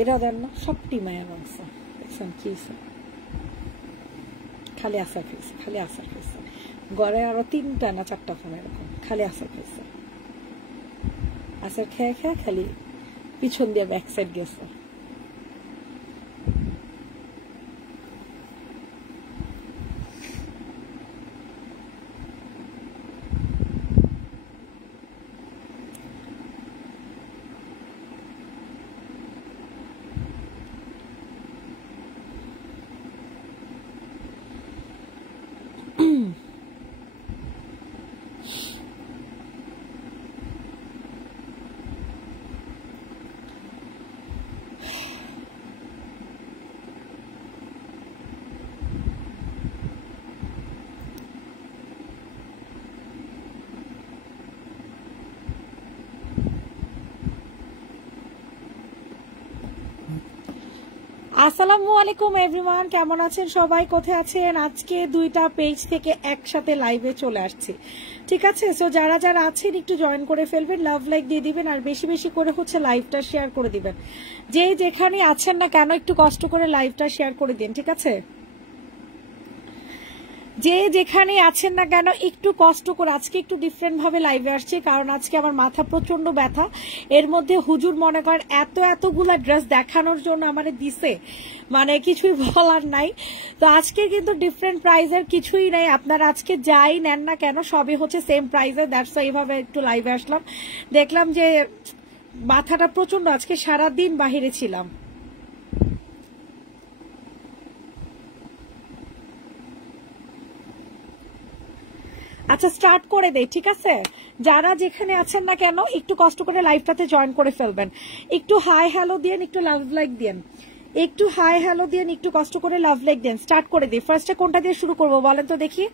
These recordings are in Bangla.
এটা দেন না, সবটি মায়া মাংস দেখছেন কি খালি আসার ফেলছে, খালি আসার ফেলছে। ঘরে আরো 3টা না 4টা ফোন এরকম খালি আসার ফেলছে। আসার খেয়ে খেয়ে খালি পিছন দিয়ে ব্যাক সাইড গেছে। আসসালামু আলাইকুম এভরিওয়ান, কেমন আছেন সবাই, কোথায় আছেন? আজকে 2টা পেজ থেকে একসাথে লাইভে চলে আসছি, ঠিক আছে? সো যারা যারা আছেন একটু জয়েন করে ফেলবেন, লাভ লাইক দিয়ে দিবেন, আর বেশি বেশি করে হচ্ছে লাইভটা শেয়ার করে দিবেন। যে যেখানে আছেন না কেন একটু কষ্ট করে লাইভটা শেয়ার করে দিন, ঠিক আছে? যে যেখানে আছেন না কেন একটু কষ্ট করে, আজকে একটু ডিফারেন্ট ভাবে লাইভে আসছে, কারণ আজকে আমার মাথা প্রচন্ড ব্যথা। এর মধ্যে হুজুর মনে করেন এতগুলা ড্রেস দেখানোর জন্য আমারে দিছে, মানে কিছুই বলার নাই। তো আজকে কিন্তু ডিফারেন্ট প্রাইজের কিছুই নাই, আপনারা আজকে যাই নেন না কেন সবই হচ্ছে সেম প্রাইজে। দ্যাটস এইভাবে একটু লাইভে আসলাম, দেখলাম যে মাথাটা প্রচন্ড, আজকে সারাদিন বাহিরে ছিলাম। আচ্ছা স্টার্ট করে দেই, ঠিক আছে? যারা যেখানে আছেন না কেন একটু কষ্ট করে লাইভটাতে জয়েন করে ফেলবেন, একটু হাই হ্যালো দিয়েন, একটু লাভ লাইক দিয়েন, একটু হাই হ্যালো দিয়েন, একটু কষ্ট করে লাভ লাইক দেন। স্টার্ট করে দিই। ফার্স্টে কোনটা দিয়ে শুরু করবো বলেন তো দেখি?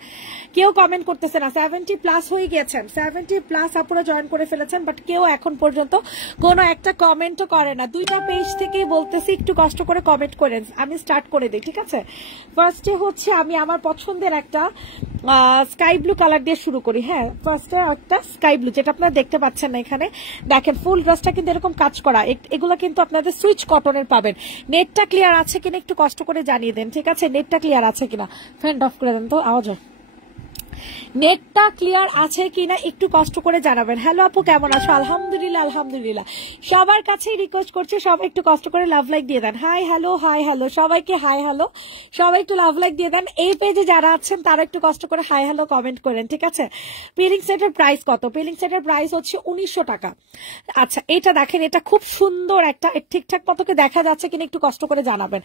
কেউ কমেন্ট করতেছে না। 70+ হয়ে গেছেন, 70+ আপুরা জয়েন করে ফেলেছেন, বাট কেউ এখন পর্যন্ত কোনো একটা কমেন্টও করে না। 2টা পেজ থেকেই বলতেছি একটু কষ্ট করে কমেন্ট করেন। আমি স্টার্ট করে দিই, ঠিক আছে? ফার্স্টে হচ্ছে আমি আমার পছন্দের একটা স্কাই ব্লু কালার দিয়ে শুরু করি। হ্যাঁ, ফার্স্টে একটা স্কাই ব্লু, যেটা আপনারা দেখতে পাচ্ছেন না এখানে, দেখেন ফুল ড্রেসটা কিন্তু এরকম কাজ করা। এগুলো কিন্তু আপনাদের সুইচ কটনের পাবেন। নেটটা ক্লিয়ার আছে কিনা একটু কষ্ট করে জানিয়ে দেন, ঠিক আছে? নেটটা ক্লিয়ার আছে কিনা ফ্যান অফ করে দেন তো, আওয়াজ হয়। নেটটা ক্লিয়ার আছে কিনা একটু কষ্ট করে জানাবেন। হ্যালো আপু, কেমন আছো? আলহামদুলিল্লাহ আলহামদুলিল্লাহ। সবার কাছেই রিকোয়েস্ট করছি সবাই একটু কষ্ট করে লাভ লাইক দিয়ে দেন। হাই হ্যালো, হাই হ্যালো, সবাইকে হাই হ্যালো, সবাই একটু লাভ লাইক দিয়ে দেন। এই পেজে যারা আছেন তারা একটু কষ্ট করে হাই হ্যালো কমেন্ট করেন, ঠিক আছে? পিলিং সেটের প্রাইস কত? পিলিং সেটের প্রাইস হচ্ছে 1900 টাকা। আচ্ছা এটা দেখেন, এটা খুব সুন্দর একটা, ঠিকঠাক মতোকে দেখা যাচ্ছে কিনা একটু কষ্ট করে জানাবেন।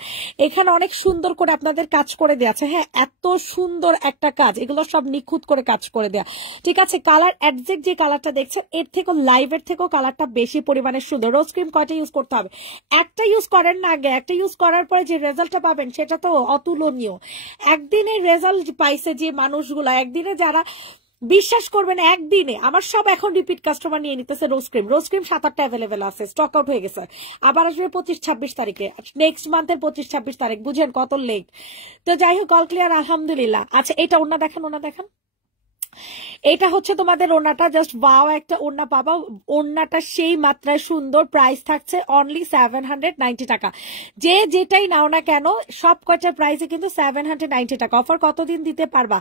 এখানে অনেক সুন্দর করে আপনাদের কাজ করে দেওয়া আছে। হ্যাঁ, এত সুন্দর একটা কাজ, এগুলো সব নিখুঁত করে কাজ করে দেয়া, ঠিক আছে? কালার অ্যাডজেক্ট যে কালারটা দেখছেন এর থেকে লাইভের থেকেও কালারটা বেশি পরিমাণে সুন্দর। রোজ ক্রিম কয়টা ইউজ করতে হবে? একটা ইউজ করেন না আগে, একটা ইউজ করার পরে যে রেজাল্টটা পাবেন সেটা তো অতুলনীয়। একদিনের রেজাল্ট পাইছে যে মানুষগুলো, একদিনে যারা বিশ্বাস করবেন, একদিনে আমার সব এখন রিপিট কাস্টমার নিয়ে নিতেছে রোজ ক্রিম। রোজ ক্রিম 7-8টা অ্যাভেলেবেল আছে, স্টক আউট হয়ে গেছে। আবার আসবে 25-26 তারিখে, নেক্সট মান্থের 25-26 তারিখ। বুঝেন কত লেট। তো যাই হোক, অল ক্লিয়ার আলহামদুলিল্লাহ। আচ্ছা এটা ওড়না দেখেন, ওড়না দেখেন, এটা হচ্ছে তোমাদের ওড়নাটা, জাস্ট ওয়াও একটা ওড়না পাবা। ওড়নাটা সেই মাত্রায় সুন্দর। প্রাইস থাকছে অনলি 790 টাকা। যে যেটাই নাও না কেন সব কয়টার প্রাইসে কিন্তু 790 টাকা। অফার কতদিন দিতে পারবা?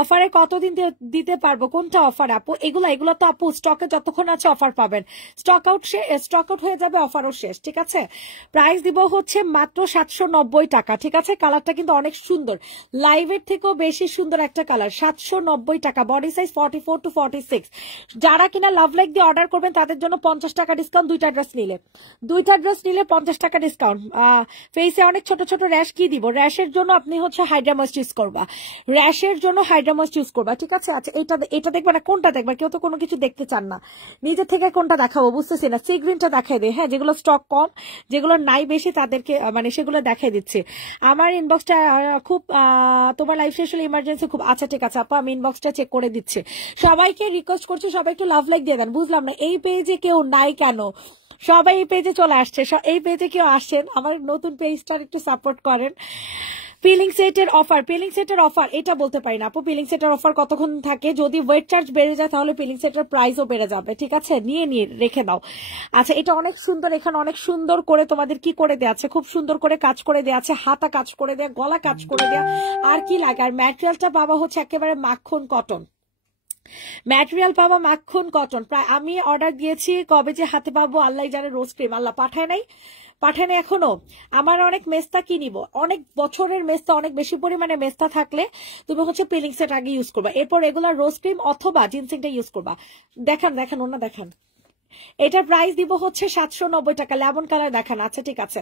অফারে কতদিন দিতে পারবো? কোনটা অফার আপু? এগুলো তো আপু স্টকে যতক্ষণ আছে অফার পাবেন। স্টক আউট হয়ে যাবে, অফারও শেষ, ঠিক আছে? প্রাইস দিব হচ্ছে মাত্র 790 টাকা, ঠিক আছে? কালারটা কিন্তু অনেক সুন্দর, লাইভের থেকেও বেশি সুন্দর একটা কালার। 790 টাকা, বডি সাইজ 44 to 46। যারা কিনা লাভ লাইক দিয়ে অর্ডার করবেন তাদের জন্য 50 টাকা ডিসকাউন্ট। 2টা ড্রেস নিলে 50 টাকা ডিসকাউন্ট। ফেসে অনেক ছোট ছোট র্যাশ, কি দিব? র্যাশের জন্য আপনি হচ্ছে হাইড্রা ময়েশ্চার ইউজ করবা, র্যাশের জন্য হাইড্রা ময়েশ্চার ইউজ করবা, ঠিক আছে? আচ্ছা এটা দেখবা না, কোনটা দেখবা? কেউ তো কোনো কিছু দেখতে চান না, নিজে থেকে কোনটা দেখাবো বুঝতেছি না। সি গ্রিনটা দেখাই দেয়, হ্যাঁ, যেগুলো স্টক কম, যেগুলো নাই বেশি তাদেরকে মানে সেগুলো দেখাই দিচ্ছে। আমার ইনবক্সটা খুব তোমার লাইফ শেষ হলে ইমার্জেন্সি খুব, আচ্ছা ঠিক আছে আপা, আমি ইনবক্সটা চেক করে দিচ্ছি। সবাইকে রিকোয়েস্ট করছি সবাই একটু লাভ লাইক দিয়ে দেন। বুঝলাম না এই পেজে কেউ নাই কেন, সবাই এই পেজে চলে আসছে। এই পেজে কেউ আসেন, আমার নতুন পেজটার একটু সাপোর্ট করেন। পিলিং সেটের অফার এটা বলতে পারি না আপু। পিলিং সেটের অফার কতক্ষণ থাকে, যদি ওয়েট চার্জ বেড়ে যায় তাহলে পিলিং সেটের প্রাইসও বেড়ে যাবে, ঠিক আছে, নিয়ে রেখে দাও। আচ্ছা এটা অনেক সুন্দর, এখানে অনেক সুন্দর করে তোমাদের কি করে দেওয়া আছে, খুব সুন্দর করে কাজ করে দেওয়া আছে, হাতা কাজ করে দেয়া, গলা কাজ করে দেয়া, আর কি লাগে। আর ম্যাটেরিয়ালটা পাবা হচ্ছে একেবারে মাখন কটন, ম্যাটেরিয়াল পাবা মাখন কটন। প্রায় আমি অর্ডার দিয়েছি, কবে যে হাতে পাবো আল্লাহ জানে, রোজ ক্রিম আল্লাহ পাঠায় নাই এখনো। আমার অনেক মেস্তা কিনিব, অনেক বছরের মেস্তা, অনেক বেশি পরিমাণে মেস্তা থাকলে তুমি হচ্ছে পিলিং সেট আগে ইউজ করবা, এরপর রেগুলার রোজ ক্রিম অথবা জিনসিংটা ইউজ করবা। দেখান ওনা দেখান। এটা প্রাইস দিব হচ্ছে 790 টাকা। লেমন কালার দেখান। আচ্ছা ঠিক আছে,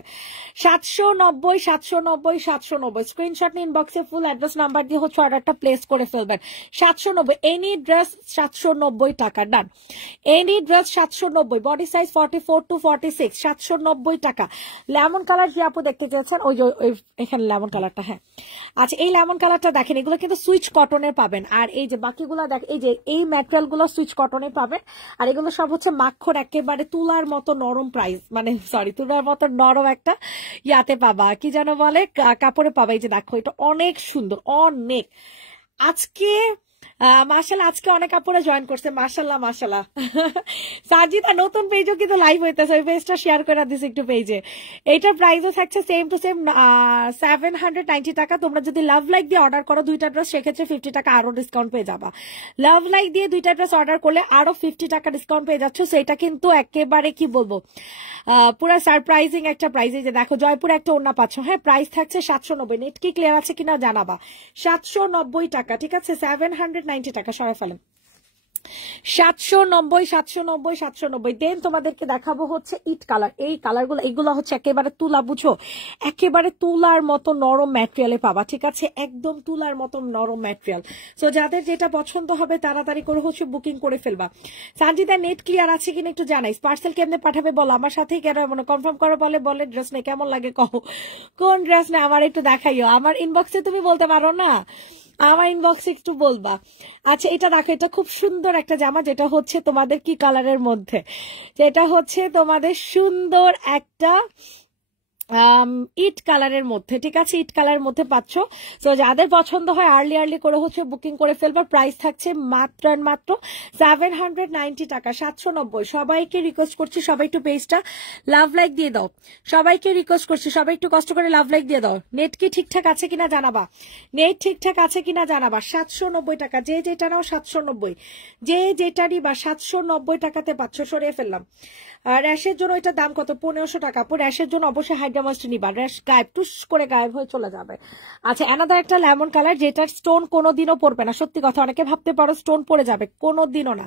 790 স্ক্রিনশট নিয়ে ইনবক্সে ফুল অ্যাড্রেস নাম্বার দিয়ে হচ্ছে অর্ডারটা প্লেস করে ফেলবেন। 790 এনি ড্রেস 790 টাকা, done. Any dress 790, body size 44 to 46, 790 টাকা। লেমন কালার যে আপু দেখতে চেয়েছেন, ওই যে এখানে লেমন কালারটা, হ্যাঁ আচ্ছা এই লেমন কালারটা দেখেন, এগুলো কিন্তু সুইচ কটনের পাবেন। আর এই যে বাকিগুলো দেখ, এই যে এই ম্যাটেরিয়াল গুলো সুইচ কটনের পাবেন, আর এগুলো সব হচ্ছে মাখন একেবারে তুলার মতো নরম প্রাইস, মানে সরি তুলার মতো নরম একটা ইয়াতে পাবা, কি যেন বলে, কাপড়ে পাবা। এই যে দেখো এটা অনেক সুন্দর, অনেক। আজকে মাশাআল্লাহ, আজকে অনেক আপুরা জয়েন করছে, মাশাআল্লাহ। সাজিদা নতুন পেজও কিন্তু লাইভ হইতেছে, ওই পেজটা শেয়ার করে দিছি একটু পেজে। এইটার প্রাইসও থাকছে সেম টু সেম 790 টাকা। তোমরা যদি লাভ লাইক দিয়ে অর্ডার করো দুইটা ড্রেস, সেক্ষেত্রে 50 টাকা আরো ডিসকাউন্ট পেয়ে যাবা। লাভ লাইক দিয়ে দুইটা ড্রেস অর্ডার করলে আরো 50 টাকা ডিসকাউন্ট পেয়ে যাচ্ছ। সেটা কিন্তু একেবারে কি বলবো, পুরো সারপ্রাইজিং একটা প্রাইস। এই যে দেখো জয়পুরে একটা ওড়না পাচ্ছ, হ্যাঁ প্রাইস থাকছে 790। নেট কি ক্লিয়ার আছে কিনা জানাবা। 790 টাকা, ঠিক আছে, 790 টাকা সরাই ফেলেন। 790। দেন তোমাদেরকে দেখাবো হচ্ছে ইট কালার। এই কালারগুলো, এইগুলো হচ্ছে একেবারে তুলা, বুঝো, একেবারে তুলার মতো নরম ম্যাটেরিয়ালে পাবা, ঠিক আছে, একদম তুলার মতো নরম ম্যাটেরিয়াল। তো যাদের যেটা পছন্দ হবে তাড়াতাড়ি করে হচ্ছে বুকিং করে ফেলবা। সানজিদা নেট ক্লিয়ার আছে কিনা একটু জানাই। পার্সেল কেমনে পাঠাবে বলো, আমার সাথেই কেন মনে কনফার্ম করো, বলে ড্রেস নেই, কেমন লাগে কहो, কোন ড্রেস নেই আমার একটু দেখাইও। আমার ইনবক্সে তুমি বলতে পারো না, আমার ইনবক্সে একটু বলবা। আচ্ছা এটা দেখো, এটা খুব সুন্দর একটা জামা, যেটা হচ্ছে তোমাদের কি কালারের মধ্যে, যেটা হচ্ছে তোমাদের সুন্দর একটা ইট কালারের মধ্যে, ঠিক আছে, ইট কালারের মধ্যে পাচ্ছ। তো যাদের পছন্দ হয় আর্লি করে হচ্ছে বুকিং করে ফেলবার। প্রাইস থাকছে মাত্র 790 টাকা, 790। সবাইকে রিকোয়েস্ট করছি, সবাই একটু পেজটা লাভ লাইক দিয়ে দাও। সবাইকে রিকোয়েস্ট করছি, সবাই একটু কষ্ট করে লাভ লাইক দিয়ে দাও। নেট কি ঠিকঠাক আছে কিনা জানাবা, নেট ঠিকঠাক আছে কিনা জানাবা। 790 টাকা, যে যেটা নাও 790, যে যেটারই বা 790 টাকাতে পাচ্ছ। সরিয়ে ফেললাম। র্যাশের জন্য এটার দাম কত, 1500 টাকা। র্যাশের জন্য অবশ্যই হাইড্রামাস্ট নিবা, র্যাশ গায়েব টুস করে গায়েব হয়ে চলে যাবে। আচ্ছা অ্যানাদার একটা লেমন কালার, যেটার স্টোন কোনোদিনও পড়বে না। সত্যি কথা, অনেকে ভাবতে পারো স্টোন পড়ে যাবে, কোনোদিনও না।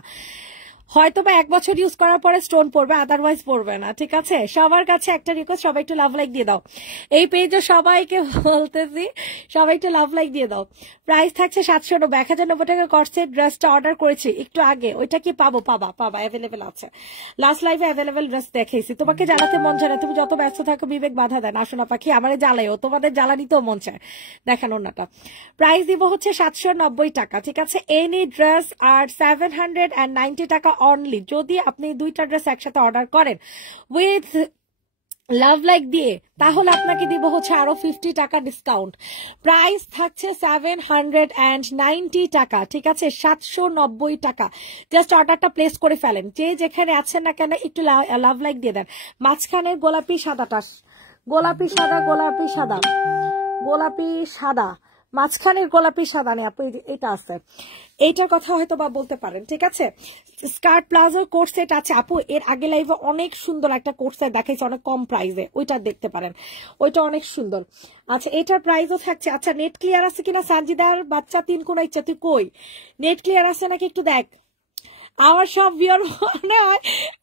হয়তো বা 1 বছর ইউজ করার পরে স্টোন পড়বে, আদারওয়াইজ পড়বে না, ঠিক আছে। সবার কাছে একটা রিকোয়েস্ট, সবাই একটু লাভ লাইক দিয়ে দাও। এই পেজে সবাইকে বলতেছি, সবাই একটু লাভ লাইক দিয়ে দাও। প্রাইস থাকছে 790, 1090 টাকা কস্টে ড্রেসটা অর্ডার করেছি একটু আগে। ওইটা কি পাবা অ্যাভেলেবেল আছে। লাস্ট লাইভে অ্যাভেলেবেল ড্রেস দেখাইছি। তোমাকে জ্বালাতে মন চায় না, তুমি যত ব্যস্ত থাকো বিবেক বাধা দেয় না। আসো পাখি, আমারে জ্বালাইও, তোমাদের জ্বালানিতেও মন চায়। দেখেন ওনাটা প্রাইস দিব হচ্ছে 790 টাকা, ঠিক আছে। এনি ড্রেস আর 790 টাকা অনলি, যদি আপনি দুইটা ড্রেস একসাথে অর্ডার করেন উইথ লাভ লাইক দিয়ে, তাহলে আপনাকে দিব হচ্ছে আরো 50 টাকা ডিসকাউন্ট। প্রাইস থাকছে 790 টাকা, ঠিক আছে, 790 টাকা। জাস্ট অর্ডারটা প্লেস করে ফেলেন, যে যেখানে আছেন না কেন একটু লাভ লাইক দিয়ে দেন। মাঝখানের গোলাপি সাদাটা, গোলাপি সাদা, মাঝখানের গোলাপি সাদা নেই আপু, এটা আছে, এইটার কথা হয়তো বা বলতে পারেন, ঠিক আছে। স্কার্ট প্লাজো কোট সেট আছে আপু, এর আগে লাইভে অনেক সুন্দর একটা কোট সেট দেখাইছে অনেক কম প্রাইসে, ওইটা দেখতে পারেন, ওইটা অনেক সুন্দর। আচ্ছা এটার প্রাইসও থাকছে। আচ্ছা নেট ক্লিয়ার আছে কিনা, সানজিদার বাচ্চা 3 কোনা ইচ্ছা, তুই কই, নেট ক্লিয়ার আছে নাকি একটু দেখ। আমার সব ভিউয়ার মনে হয়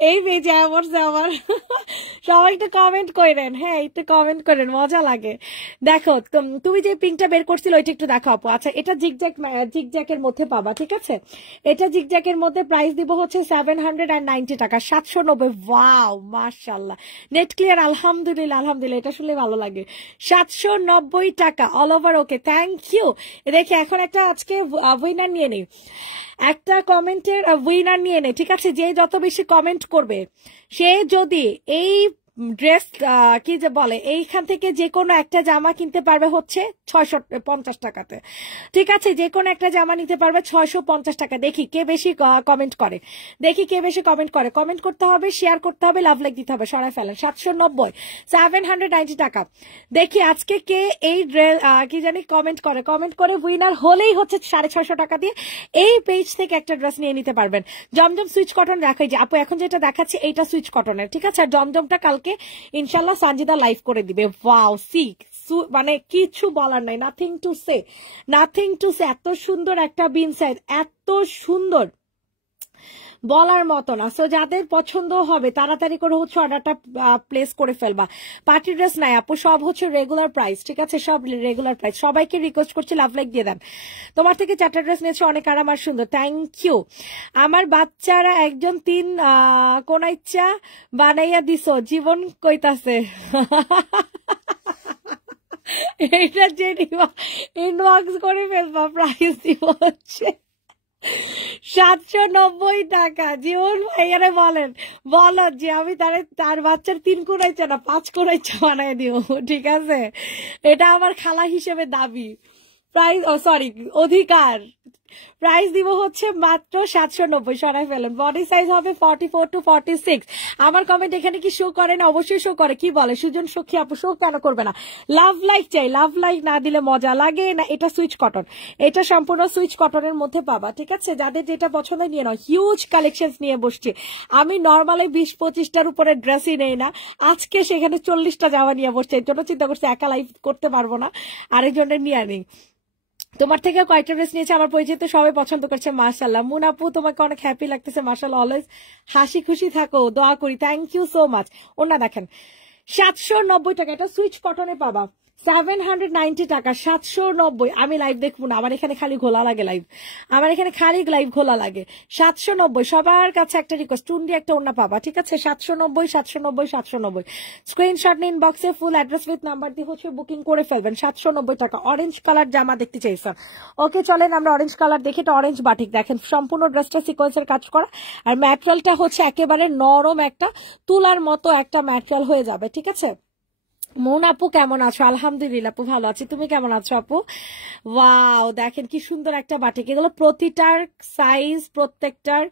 এই পেজে আমার সবাই একটু কমেন্ট করেন, হ্যাঁ একটু কমেন্ট করেন, মজা লাগে। দেখো তুমি যে পিঙ্কটা বের করছিল ওইটা একটু দেখো আপু। আচ্ছা এটা জিগজ্যাকের মধ্যে পাবা, ঠিক আছে, এটা জিগজ্যাকের মধ্যে। প্রাইস দিব হচ্ছে 790 টাকা, 790। ওয়াও মাশাআল্লাহ, নেট ক্লিয়ার, আলহামদুলিল্লাহ, এটা শুনলে ভালো লাগে। 790 টাকা all over, okay thank you. দেখি এখন একটা আজকে উইনার নিয়ে নেই, একটা কমেন্টের উইনার নিয়ে নেই, ঠিক আছে। যে যত বেশি কমেন্ট করবে, সে যদি এই ড্রেস কি যে বলে এইখান থেকে যে কোনো একটা জামা কিনতে পারবে হচ্ছে 650 টাকাতে, ঠিক আছে? যে কোনো একটা জামা নিতে পারবে 650 টাকা। দেখি কে বেশি কমেন্ট করে, দেখি কে বেশি কমেন্ট করে। কমেন্ট করতে হবে, শেয়ার করতে হবে, লাভ লাইক দিতে হবে, সরাই ফেলেন। 790, 790 টাকা। দেখি আজকে কে এই ড্রেস কি জানি কমেন্ট করে, কমেন্ট করে উইনার হলেই হচ্ছে 650 টাকা দিয়ে এই পেজ থেকে একটা ড্রেস নিয়ে নিতে পারবেন। জমজম সুইচ কটন রাখাই যে আপু, এখন যেটা দেখাচ্ছি এইটা সুইচ কটনের, ঠিক আছে? আর জমজমটা কালকে ইনশাল্লাহ সানজিদা লাইভ করে দিবে। ওয়াও, সিক, মানে কিছু বলার নাই, nothing to say, nothing to say. এত সুন্দর একটা বিন সাইজ, এত সুন্দর, বলার মতো না। সো যাদের পছন্দ হবে তাড়াতাড়ি করে হচ্ছে অর্ডারটা প্লেস করে ফেলবা। পার্টি ড্রেস নাই আপু, সব হচ্ছে রেগুলার প্রাইস, ঠিক আছে? সব রেগুলার প্রাইস। সবাইকে রিকোয়েস্ট করছি লাভ লাইক দিয়ে দেন। তোমার থেকে 4টা ড্রেস নিয়েছে, অনেক আরাম আর সুন্দর, থ্যাংক ইউ। আমার বাচ্চারা একজন 3 কোন ইচ্ছা বানাইয়া দিছো, জীবন কইতাছে। এইটা যে ইনবক্স করে ফেলবা, প্রাইস দিব হচ্ছে 790 টাকা। জীবন ভাইয়ারে বলেন, বলো যে আমি তার বাচ্চার 3 কোরাইচা না 5 কোরাইচা বানাই দিব, ঠিক আছে? এটা আমার খালা হিসেবে দাবি, প্রাইস সরি অধিকার। প্রাইস দিব হচ্ছে মাত্র 790, সরাই ফেলেন। বডি সাইজ হবে 44 to 46। আমার কমেন্ট এখানে কি শো করে না? অবশ্যই শো করে। কি বলে সুজন সখী আপু, শো কেন করবে না? লাভ লাইক চাই, লাভ লাইক না দিলে মজা লাগে না। এটা সুইচ কটন, এটা সম্পূর্ণ সুইচ কটনের মধ্যে পাবা, ঠিক আছে? যাদের যেটা পছন্দ নিয়ে নাও। হিউজ কালেকশন নিয়ে বসছি আমি, নর্মালি 20-25টার উপরে ড্রেসই নেই না, আজকে সেখানে 40টা জামা নিয়ে বসছে। এর জন্য চিন্তা করছি একা লাইভ করতে পারবো না, আরেকজনের নিয়ে আনি। তোমার থেকে কয়েকটা ড্রেস নিয়েছে, আমার পরিচিত সবাই পছন্দ করছে, মাশাআল্লাহ। মুন আপু তোমাকে অনেক হ্যাপি লাগতেছে, মাশাআল্লাহ। অলওয়েজ হাসি খুশি থাকো, দোয়া করি, থ্যাংক ইউ সো মাচ। ওনা দেখেন 790 টাকা, এটা সুইচ কটনে পাবা। 790 টাকা, 790। আমি লাইভ দেখবো না, আমার এখানে খালি ঘোলা লাগে লাইভ, আমার এখানে খালি লাইভ ঘোলা লাগে। 790, সবার কাছে একটা রিকোয়েস্ট, টুন্ডি একটা ওন্না পাবা, ঠিক আছে? 790, 790, 790। স্ক্রিনশট নিন, বক্সে ফুল অ্যাড্রেস উইথ নাম্বার দিয়ে হচ্ছে বুকিং করে ফেলবেন। 790 টাকা। অরেঞ্জ কালার জামা দেখতে চাইছেন? ওকে চলেন আমরা অরেঞ্জ কালার দেখি। এটা অরেঞ্জ বাটিক, দেখেন সম্পূর্ণ ড্রেসটা সিকোয়েন্সের কাজ করা, আর ম্যাটেরিয়ালটা হচ্ছে একেবারে নরম একটা তুলার মতো একটা ম্যাটেরিয়াল হয়ে যাবে, ঠিক আছে? মন আপু কেমন আছো? আলহামদুলিল্লাহ আপু ভালো আছি, তুমি কেমন আছো আপু? ওয়াও, দেখেন কি সুন্দর একটা বাটিক। এগুলো প্রতিটার সাইজ, প্রত্যেকটার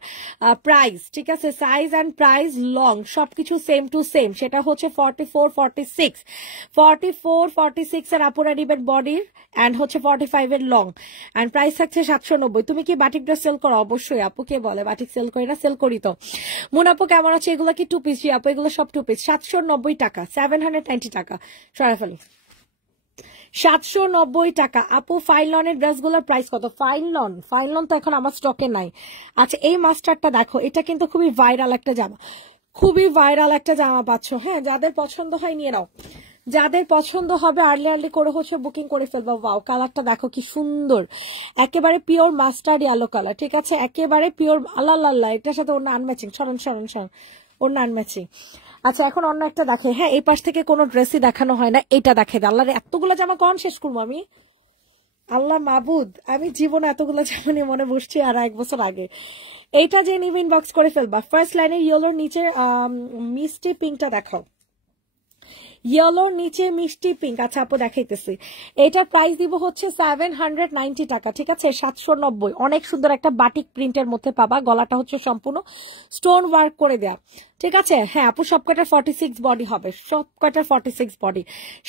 প্রাইস, ঠিক আছে? সাইজ এন্ড প্রাইস, লং সবকিছু সেম টু সেম। সেটা হচ্ছে 44, 46, 44, 46 এর আপুরা নিবেন বডির, এন্ড হচ্ছে 45 এর লং, এন্ড প্রাইস থাকছে 790। তুমি কি বাটিক ড্রেস সেল করো? অবশ্যই আপু। কে বলে বাটিক সেল করি না? সেল করি তো। মুন আপু কেমন আছে? এগুলো কি 2 পিস? জি আপু, এগুলো সব 2 পিস। 790 টাকা, 790 টাকা, সরাই ফেলি। 790 টাকা আপু। ফাইন লনের ড্রেসগুলোর প্রাইস কত? ফাইন লন তো এখন আমার স্টকে নাই। আচ্ছা, এই মাস্টারটা দেখো, এটা কিন্তু খুবই ভাইরাল একটা জামা, খুবই ভাইরাল একটা জামা পাচ্ছ। হ্যাঁ, যাদের পছন্দ হয় নিয়ে নাও, যাদের পছন্দ হবে আর্লি করে হচ্ছে বুকিং করে ফেলবো। ওয়াও, কালারটা দেখো কি সুন্দর, একেবারে পিওর মাস্টার্ড ইয়েলো কালার, ঠিক আছে? একেবারে পিওর। আল্লাহ, এটার সাথে অন্য আনম্যাচিং, সরন অন্য আনম্যাচিং। আচ্ছা, এখন অন্য একটা দেখে। হ্যাঁ, এই পাশ থেকে কোনো ড্রেসই দেখানো হয় না, এটা দেখে। আল্লাহ, এতগুলো জামা কখন শেষ করবো আমি? আল্লাহ মাবুদ, আমি জীবনে এতগুলো জামা নিয়ে মনে বসছি আর 1 বছর আগে। এইটা যে নিবে ইনবক্স করে ফেলবা। ফার্স্ট লাইনের ইয়েলোর নিচে মিষ্টি পিঙ্কটা দেখাও, ইয়েলোর নিচে মিষ্টি পিঙ্ক। আচ্ছা আপু দেখাইতেছি। এটার প্রাইস দিব হচ্ছে 790 টাকা, ঠিক আছে? 790। অনেক সুন্দর একটা বাটিক প্রিন্টের মধ্যে পাবা। গলাটা হচ্ছে সম্পূর্ণ স্টোন ওয়ার্ক করে দেয়া, ঠিক আছে? হ্যাঁ আপু, সবকটার 46 বডি হবে, সবকটার 46 বডি।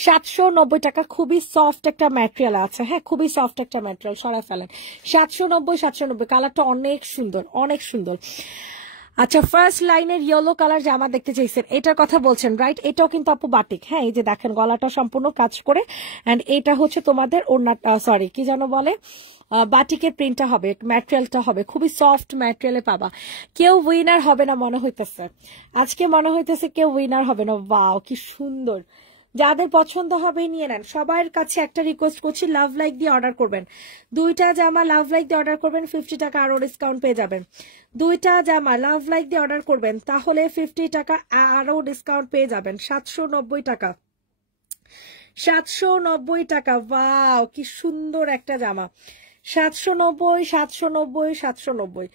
790 টাকা। খুবই সফট একটা ম্যাটেরিয়াল আছে, হ্যাঁ খুবই সফট একটা ম্যাটেরিয়াল, সরাই ফেলেন। 790। কালারটা অনেক সুন্দর, অনেক সুন্দর। আচ্ছা, ফার্স্ট লাইনের ইয়েলো কালার জামা দেখতে চাইছেন, এটার কথা বলছেন, রাইট? এটাও কিন্তু আপু বাটিক। হ্যাঁ, এই যে দেখেন গলাটা সম্পূর্ণ কাজ করে, এন্ড এটা হচ্ছে তোমাদের ওড়নাটা, সরি কি যেন বলে, বাটিকের প্রিন্টটা হবে, ম্যাটেরিয়ালটা হবে খুবই সফট ম্যাটেরিয়ালে পাবা। কেউ উইনার হবে না মনে হইতেছে, আজকে মনে হইতেছে কেউ উইনার হবে না। ওয়াও, কি সুন্দর। যাদের পছন্দ হবে নিয়ে নেন। সবার কাছে একটা রিকোয়েস্ট করছি, লাভ লাইক দিয়ে অর্ডার করবেন। 2টা জামা লাভ লাইক দিয়ে অর্ডার করবেন, 50 টাকা আরো ডিসকাউন্ট পেয়ে যাবেন। 2টা জামা লাভ লাইক দিয়ে অর্ডার করবেন, তাহলে 50 টাকা আরো ডিসকাউন্ট পেয়ে যাবেন। 790 টাকা, 790 টাকা। ওয়াও, কি সুন্দর একটা জামা। 790, 790, 790।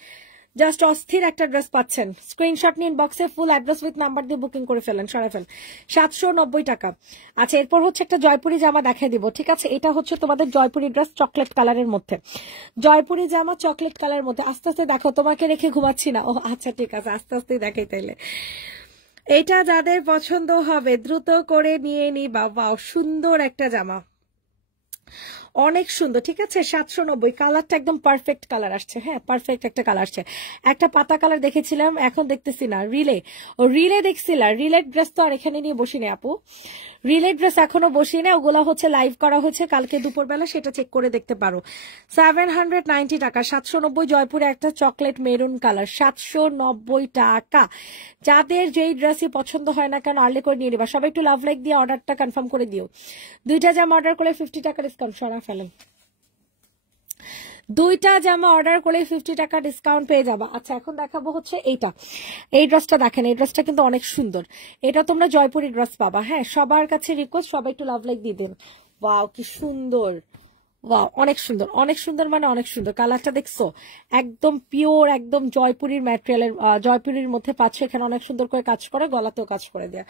জাস্ট অস্থির একটা ড্রেস পাচ্ছেন। স্ক্রিনশট নিন, বক্সে ফুল অ্যাড্রেস উইথ নাম্বার দিয়ে বুকিং করে ফেলেন, সরাই ফেল। 790 টাকা। আচ্ছা, এরপর হচ্ছে একটা জয়পুরি জামা দেখাই দিব, ঠিক আছে? এটা হচ্ছে তোমাদের জয়পুরি ড্রেস, চকলেট কালারের মধ্যে। জয়পুরি জামা চকলেট কালারের মধ্যে। আস্তে আস্তে দেখো, তোমাকে রেখে ঘুমাচ্ছি না। ও আচ্ছা ঠিক আছে, আস্তে আস্তে দেখাই তাইলে। এটা যাদের পছন্দ হবে দ্রুত করে নিয়ে নিবা। বাও, সুন্দর একটা জামা, অনেক সুন্দর, ঠিক আছে? 790। কালারটা একদম পারফেক্ট কালার আসছে, হ্যাঁ পারফেক্ট একটা কালার আসছে। একটা পাতা কালার দেখেছিলাম, এখন দেখতেছি না। রিলে দেখছিলাম। রিলের ড্রেস তো আর এখানে নিয়ে বসি না আপু, রিলের ড্রেস এখনো বসি না, ওগুলা হচ্ছে লাইভ করা হয়েছে কালকে দুপুরবেলা, সেটা চেক করে দেখতে পারো। 790 টাকা। 790 জয়পুরে একটা চকলেট মেরুন কালার, 790 টাকা। যাদের যেই ড্রেসই পছন্দ হয় না কেন আর্লি করে নিয়ে নিবা। সবাই একটু লাভ লাইক দিয়ে অর্ডারটা কনফার্ম করে দিও। 2টা জামা অর্ডার করলে 50 টাকা ডিসকাউন্ট, সরা ফেলেন। 2টা জামা অর্ডার করলে 50 টাকা ডিসকাউন্ট পেয়ে যাবা। আচ্ছা, এখন দেখাবো হচ্ছে এইটা। এই ড্রেসটা দেখেন, এই ড্রেসটা কিন্তু অনেক সুন্দর। এটা তোমরা জয়পুরি ড্রেস পাবা, হ্যাঁ। সবার কাছে রিকোয়েস্ট, সবাই একটু লাভ লাইক দিয়ে দিন। ওয়াও কি সুন্দর, ওয়াও অনেক সুন্দর, অনেক সুন্দর, মানে অনেক সুন্দর। কালারটা দেখছো, একদম পিওর, একদম জয়পুরির ম্যাটেরিয়ালের, জয়পুরির মধ্যে পাচ্ছ। এখানে অনেক সুন্দর করে কাজ করে, গলাতেও কাজ করে দেয়া,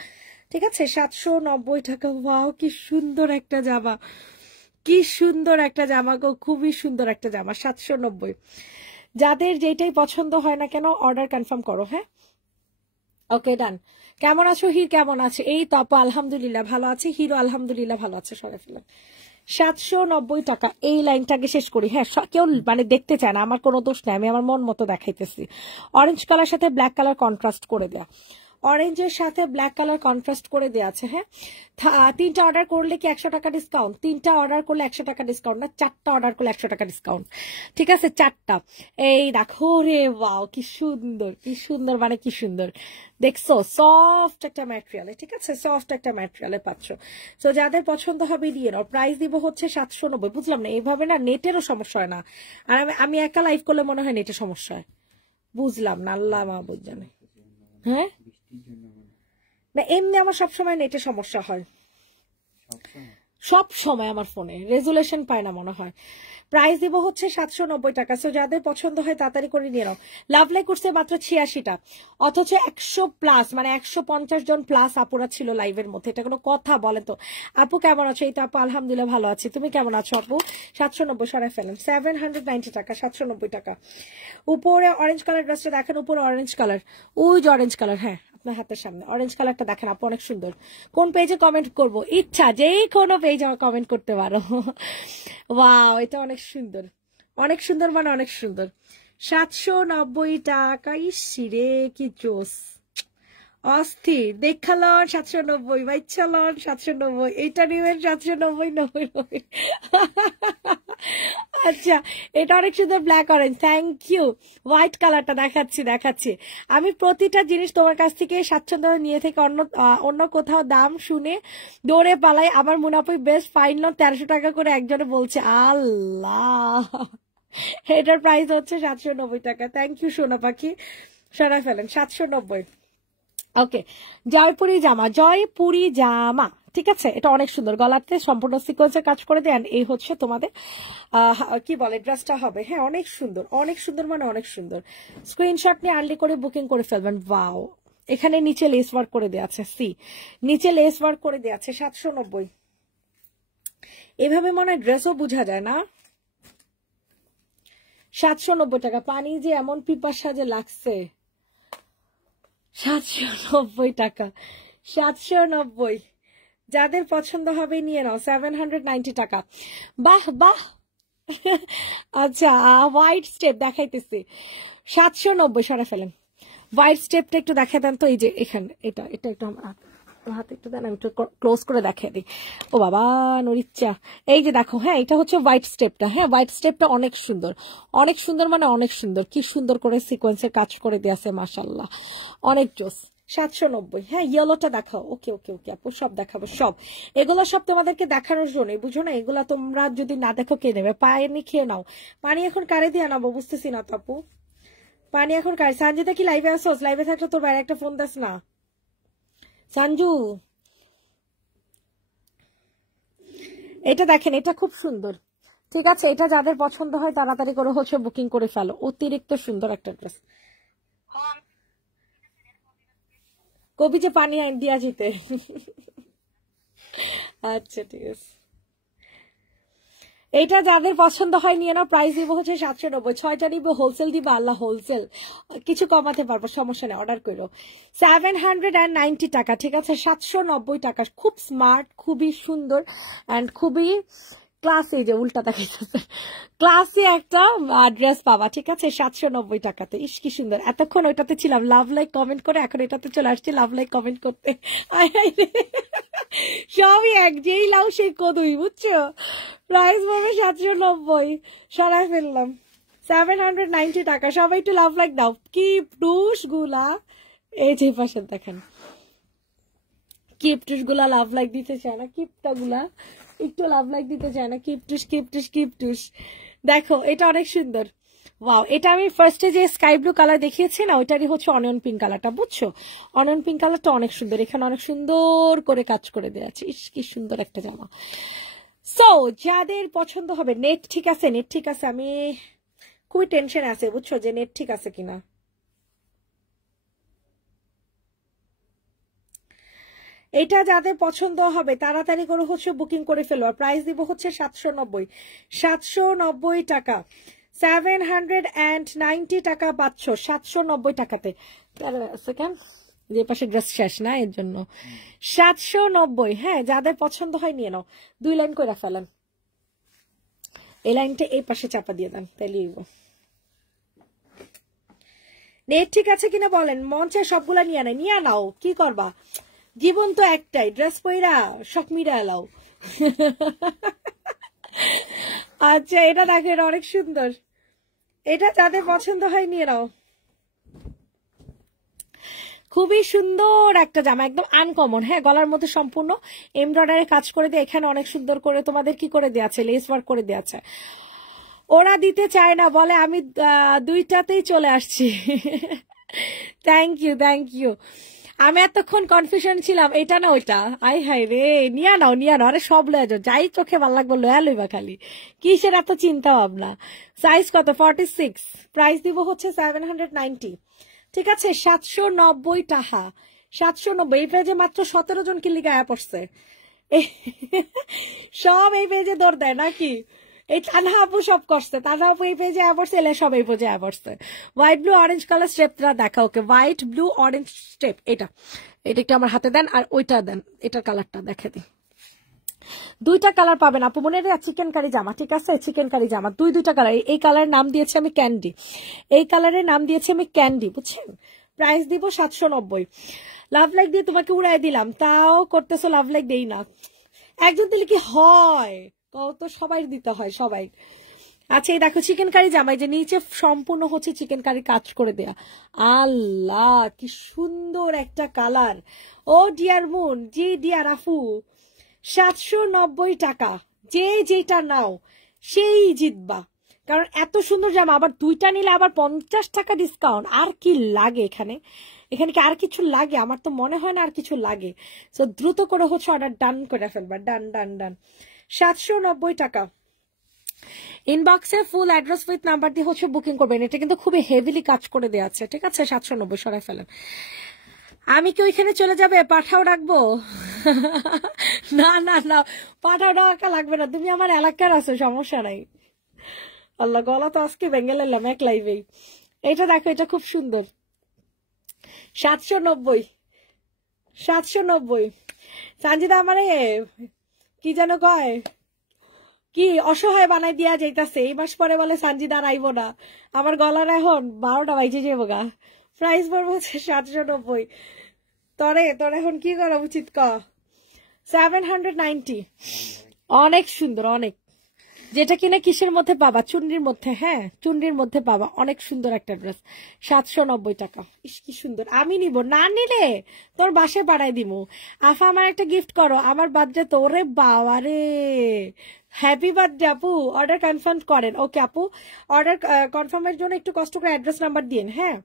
ঠিক আছে? 790 টাকা। ওয়াও কি সুন্দর একটা জামা, কি সুন্দর একটা জামা গো, খুবই সুন্দর একটা জামা। 790। যাদের যেটাই পছন্দ হয় না কেন অর্ডার কনফার্ম করো, হ্যাঁ। ওকে ডান। কেমন আছো হির, কেমন আছে? এই তো আপু আলহামদুলিল্লাহ ভালো আছে। হিরো আলহামদুলিল্লাহ ভালো আছে, সরে ফেলেন। 790 টাকা। এই লাইনটাকে শেষ করি, হ্যাঁ। কেউ মানে দেখতে চায় না, আমার কোনো দোষ নেই, আমি আমার মন মতো দেখাইতেছি। অরেঞ্জ কালার সাথে ব্ল্যাক কালার কন্ট্রাস্ট করে দেয়া, অরেঞ্জের সাথে ব্ল্যাক কালার কন্ট্রাস্ট করে দেওয়া আছে, হ্যাঁ। 3টা অর্ডার করলে কি 100 টাকা ডিসকাউন্ট? 3টা অর্ডার করলে 100 টাকা ডিসকাউন্ট না, 4টা অর্ডার করলে 100 টাকা ডিসকাউন্ট, ঠিক আছে? 4টা। এই দেখো রে, ওয়াও কি সুন্দর, কি সুন্দর, মানে কি সুন্দর দেখছো, সফট একটা ম্যাটেরিয়ালে, ঠিক আছে? সফট একটা ম্যাটেরিয়ালে পাচ্ছ। তো যাদের পছন্দ হবে দিয়ে নাও। প্রাইস দিব হচ্ছে 790। বুঝলাম না, এইভাবে না নেটেরও সমস্যা হয় না, আর আমি একা লাইভ করলে মনে হয় নেটের সমস্যা হয়। বুঝলাম না, আল্লাহ মাহবুব জানে। হ্যাঁ না, এমনি আমার সবসময় নেটে সমস্যা হয়, সব সময় আমার ফোনে রেজুলেশন পায় না মনে হয়। প্রাইস দিব হচ্ছে 790 টাকা। সো যাদের পছন্দ হয় তাড়াতাড়ি করে নিয়ে নাও। লাভ লাইক করছে মাত্র 86টা, অথচ 100 প্লাস, মানে 150 জন প্লাস আপুরা ছিল লাইভের মধ্যে। এটা কোনো কথা বলে তো? আপু কেমন আছো? এই তো আপু আলহামদুলিল্লাহ ভালো আছি, তুমি কেমন আছো আপু? 790 সরাই ফেলেন। 790 টাকা, 790 টাকা। উপরে অরেঞ্জ কালার ড্রেসটা দেখেন, উপরে অরেঞ্জ কালার, ওই যে অরেঞ্জ কালার, হ্যাঁ আপনার হাতের সামনে অরেঞ্জ কালারটা দেখেন আপু, অনেক সুন্দর। কোন পেজে কমেন্ট করব? ইচ্ছা যে কোনো পেজে আমার কমেন্ট করতে পারো। ওয়াও, এটা অনেক সুন্দর, অনেক সুন্দর, মানে অনেক সুন্দর। 790 টাকা। ইসিরে কি জোস, অস্থির। দেখালন 790, বাইচালন 790, এইটা নিবেন 790। আচ্ছা, এটা অনেক সুন্দর, black orange. Thank you. White কালারটা দেখাচ্ছি। আমি প্রতিটা জিনিস তোমার কাছ থেকে স্বাচ্ছন্দ্য নিয়ে থেকে অন্য কোথাও দাম শুনে দৌড়ে পালাই। আমার মুনাফি বেস্ট ফাইন 1300 টাকা করে একজনে বলছে। আল্লাহ, এটার প্রাইস হচ্ছে 790 টাকা। থ্যাংক ইউ সোনা পাখি, সরাই ফেলেন। 790। ওকে, জয়পুরি জামা, ঠিক আছে? এটা অনেক সুন্দর, গলাতে সম্পূর্ণ সিকোয়েন্সের কাজ করে দেন। এই হচ্ছে তোমাদের কি বলে ড্রেসটা হবে, হ্যাঁ। অনেক সুন্দর, অনেক সুন্দর, মানে অনেক সুন্দর। স্ক্রিনশট নিয়ে আর্লি করে বুকিং করে ফেলবেন। ওয়াও, এখানে নিচে লেস ওয়ার্ক করে দেওয়া আছে, নিচে লেস ওয়ার্ক করে দেওয়া আছে। 790। এভাবে মনে হয় ড্রেসও বোঝা যায় না। 790 টাকা। পানি যে এমন পিপাসা যে লাগছে। 790 টাকা, 790। যাদের পছন্দ হবে নিয়ে নাও। 790 টাকা। বাহ বাহ। আচ্ছা, হোয়াইট স্টেপ দেখাইতেছি। 790 সরা ফেলেন। হোয়াইট স্টেপটা একটু দেখা দেন তো। এই যে এখানে, এটা একটু হাতে একটু দেন, আমি একটু ক্লোজ করে দেখাই দিই। ও বাবা নরিচ্চা, এই যে দেখো, হ্যাঁ এটা হচ্ছে হোয়াইট স্টেপটা, হ্যাঁ হোয়াইট স্টেপটা অনেক সুন্দর, অনেক সুন্দর, মানে অনেক সুন্দর। কি সুন্দর করে সিকোয়েন্সের কাজ করে দিয়েছে, মাশাআল্লাহ, অনেক জোস। 790। হ্যাঁ, ইয়েলোটা দেখাও। ওকে আপু, সব দেখাবো, সব এগুলো সব তোমাদেরকে দেখানোর জন্য, বুঝো না? এগুলা তোমরা যদি না দেখো কে নেবে? পানি খেয়ে নাও। পানি এখন কারে দিয়ে আনাবো বুঝতেছি না তো আপু। পানি এখন কারে? সানজিদা কি লাইভে আসোস? লাইভে থাকলে তোর বাইরে একটা ফোন দাস না সঞ্জু। এটা দেখেন, এটা খুব সুন্দর, ঠিক আছে, এটা যাদের পছন্দ হয় তাড়াতাড়ি করে হচ্ছে বুকিং করে ফেলো, অতিরিক্ত সুন্দর একটা ড্রেস। কবি যে পানি দিয়া যেতে। আচ্ছা ঠিক আছে, এটা যাদের পছন্দ হয় নিয়ে নাও। প্রাইস দিব হচ্ছে 790, 6টা নিবে হোলসেল দিব, আল্লাহ হোলসেল, কিছু কমাতে পারবো, সমস্যা নেই, অর্ডার করো। 790 টাকা, ঠিক আছে, 790 টাকা। খুব স্মার্ট, খুবই সুন্দর অ্যান্ড খুবই ক্লাসি, যে উল্টা দেখাইতেছে, ক্লাসি একটা ড্রেস পাবা, ঠিক আছে, 790 টাকাতে। ইস কি সুন্দর। এতক্ষণ ওইটাতে ছিলাম লাভ লাইক কমেন্ট করে, এখন এটাতে চলে আসছি লাভ লাইক কমেন্ট করতে। সবই এক, যেই লাভ সেই কদুই, বুঝছো। প্রাইস পাবে 790, সরাই ফেললাম। 790 টাকা। সবাই একটু লাভ লাইক দাও। কি টুস গুলা, এই যে পাশে দেখেন, কিপটুস গুলা লাভ লাইক দিতে চায় না, কিপটা গুলা একটু লাভ লাইক দিতে চায় না, কিপটুস কিপটুস কিপটুস। দেখো এটা অনেক সুন্দর। ওয়াও, এটা আমি ফার্স্টে যে স্কাই ব্লু কালার দেখিয়েছি না, ওইটারই হচ্ছে অনিয়ন পিঙ্ক কালারটা, বুঝছো। অনিয়ন পিঙ্ক কালারটা অনেক সুন্দর, এখানে অনেক সুন্দর করে কাজ করে দেওয়া আছে। ইস কি সুন্দর একটা জামা। সো যাদের পছন্দ হবে, নেট ঠিক আছে, নেট ঠিক আছে, আমি খুবই টেনশন আছে, বুঝছো, যে নেট ঠিক আছে কিনা। এটা যাদের পছন্দ হবে তাড়াতাড়ি করে হচ্ছে বুকিং করে ফেলো। আর প্রাইস দিব হচ্ছে 790, 790 টাকা। 790 টাকা পাচ্ছ 790 টাকাতে। সেকেন্ড যে পাশে ড্রেস শেষ না, এর জন্য 790। হ্যাঁ, যাদের পছন্দ হয় নিয়ে নাও। 2 লাইন করে ফেলেন, এই লাইনটা এই পাশে চাপা দিয়ে দেন, তাইলে নেট ঠিক আছে কিনা বলেন। মঞ্চে সবগুলা নিয়ে নাও, কি করবা, জীবন তো একটাই, ড্রেস পইরা শখ মিরা এলাও। আচ্ছা এটা দেখো, এটা অনেক সুন্দর, এটা যাদের পছন্দ হয় নিয়ে নাও। খুবই সুন্দর একটা জামা, একদম আনকমন। হ্যাঁ, গলার মধ্যে সম্পূর্ণ এমব্রয়ডারি কাজ করে দিয়ে, এখানে অনেক সুন্দর করে তোমাদের কি করে দেওয়া আছে, লেস ওয়ার্ক করে দেওয়া আছে। ওরা দিতে চায় না, বলে আমি দুইটাতেই চলে আসছি। Thank you, thank you. আমি এতক্ষণ কনফিউশন ছিলাম এটা না ওইটা। আই হাই রে, নিয়া নাও নিয়া নাও, আরে সব লয়ে যাও, যাই চোখে ভাল লাগবে লয়া লইবা, খালি কিসের এত চিন্তা ভাবনা। সাইজ কত, 46। প্রাইস দিব হচ্ছে 790, ঠিক আছে, 790 টাকা, 790। এই পেজে মাত্র 17 জন কি লিখে আয়া পড়ছে, সব এই পেজে দৌড় দেয় নাকি। এই তানহা আপু সব করছে, তানহা আপু এই পেজে আয়া পড়ছে, এলে সব এই পেজে আয়া পড়ছে। হোয়াইট ব্লু অরেঞ্জ কালার স্টেপটা দেখা, ওকে, হোয়াইট ব্লু অরেঞ্জ স্টেপ, এটা এটা একটু আমার হাতে দেন, আর ওইটা দেন, এটার কালারটা দেখে দিই। 2টা কালার পাবেন আপু, মনে রে, চিকেন কারি জামা, ঠিক আছে, চিকেন কারি জামা, 2টা কালার। এই কালারের নাম দিয়েছি আমি ক্যান্ডি, এই কালারের নাম দিয়েছি আমি ক্যান্ডি, বুঝছেন। প্রাইস দিব 790। লাভ লাইক দিয়ে তোমাকে উড়াই দিলাম, তাও করতেছো লাভ লাইক দেই না। একজন দিলে কি হয়, কত সবাই দিতে হয়, সবাই। আচ্ছা এই দেখো চিকেন কারি জামাই, যে নিচে সম্পূর্ণ হচ্ছে চিকেন কারি কাজ করে দেয়া। আল্লাহ কি সুন্দর একটা কালার। ও ডিয়ার মুন, জি ডিয়ার আফু, 790 টাকা। যে যেটা নাও সেই জিতবা, কারণ এত সুন্দর জামা। আবার 2টা নিলে আবার 50 টাকা ডিসকাউন্ট। আর কি লাগে এখানে, এখানে কি আর কিছু লাগে? আমার তো মনে হয় না আর কিছু লাগে। তো দ্রুত করে হচ্ছে অর্ডার ডান করে ফেলবা, ডান ডান ডান। 790 টাকা। ইনবক্সে ফুল অ্যাড্রেস উইথ নাম্বার দিয়ে হচ্ছে বুকিং করবেন। এটা কিন্তু খুবই হেভিলি কাজ করে দেওয়া আছে, ঠিক আছে। 790 সরাই ফেলেন। আমি কি ওইখানে চলে যাবে, পাঠাও রাখবো? না না না, পাঠাও ডাকা লাগবে না, তুমি আমার এলাকার আছো, সমস্যা নাই। আল্লাহ, গলা তো আজকে ভেঙে নিলাম এক লাইভেই। এটা দেখো, এটা খুব সুন্দর, 790, 790। সানজিদা আমারে কি যেন কয়, কি অসহায় বানাই দিয়া যাইতাছে। এই মাস পরে বলে সানজিদা আইবো না, আমার গলার এখন 12টা বাজে যাবো গা। প্রাইস পড়বো হচ্ছে 790। তোর এখন কি করা উচিত ক? 790, অনেক সুন্দর, অনেক। যেটা কিনা কিসের মধ্যে পাবা, চুন্ডির মধ্যে। হ্যাঁ, চুন্ডির মধ্যে পাবা, অনেক সুন্দর একটা ড্রেস, 790 টাকা। ইস কি সুন্দর। আমি নিব, না নিলে তোর বাসায় পাঠাই দিব। আফা আমার একটা গিফট করো, আমার বার্থডে তো। ওরে বাবা রে, হ্যাপি বার্থডে আপু। অর্ডার কনফার্ম করেন। ওকে আপু, অর্ডার কনফার্মের জন্য একটু কষ্ট করে অ্যাড্রেস নাম্বার দিন। হ্যাঁ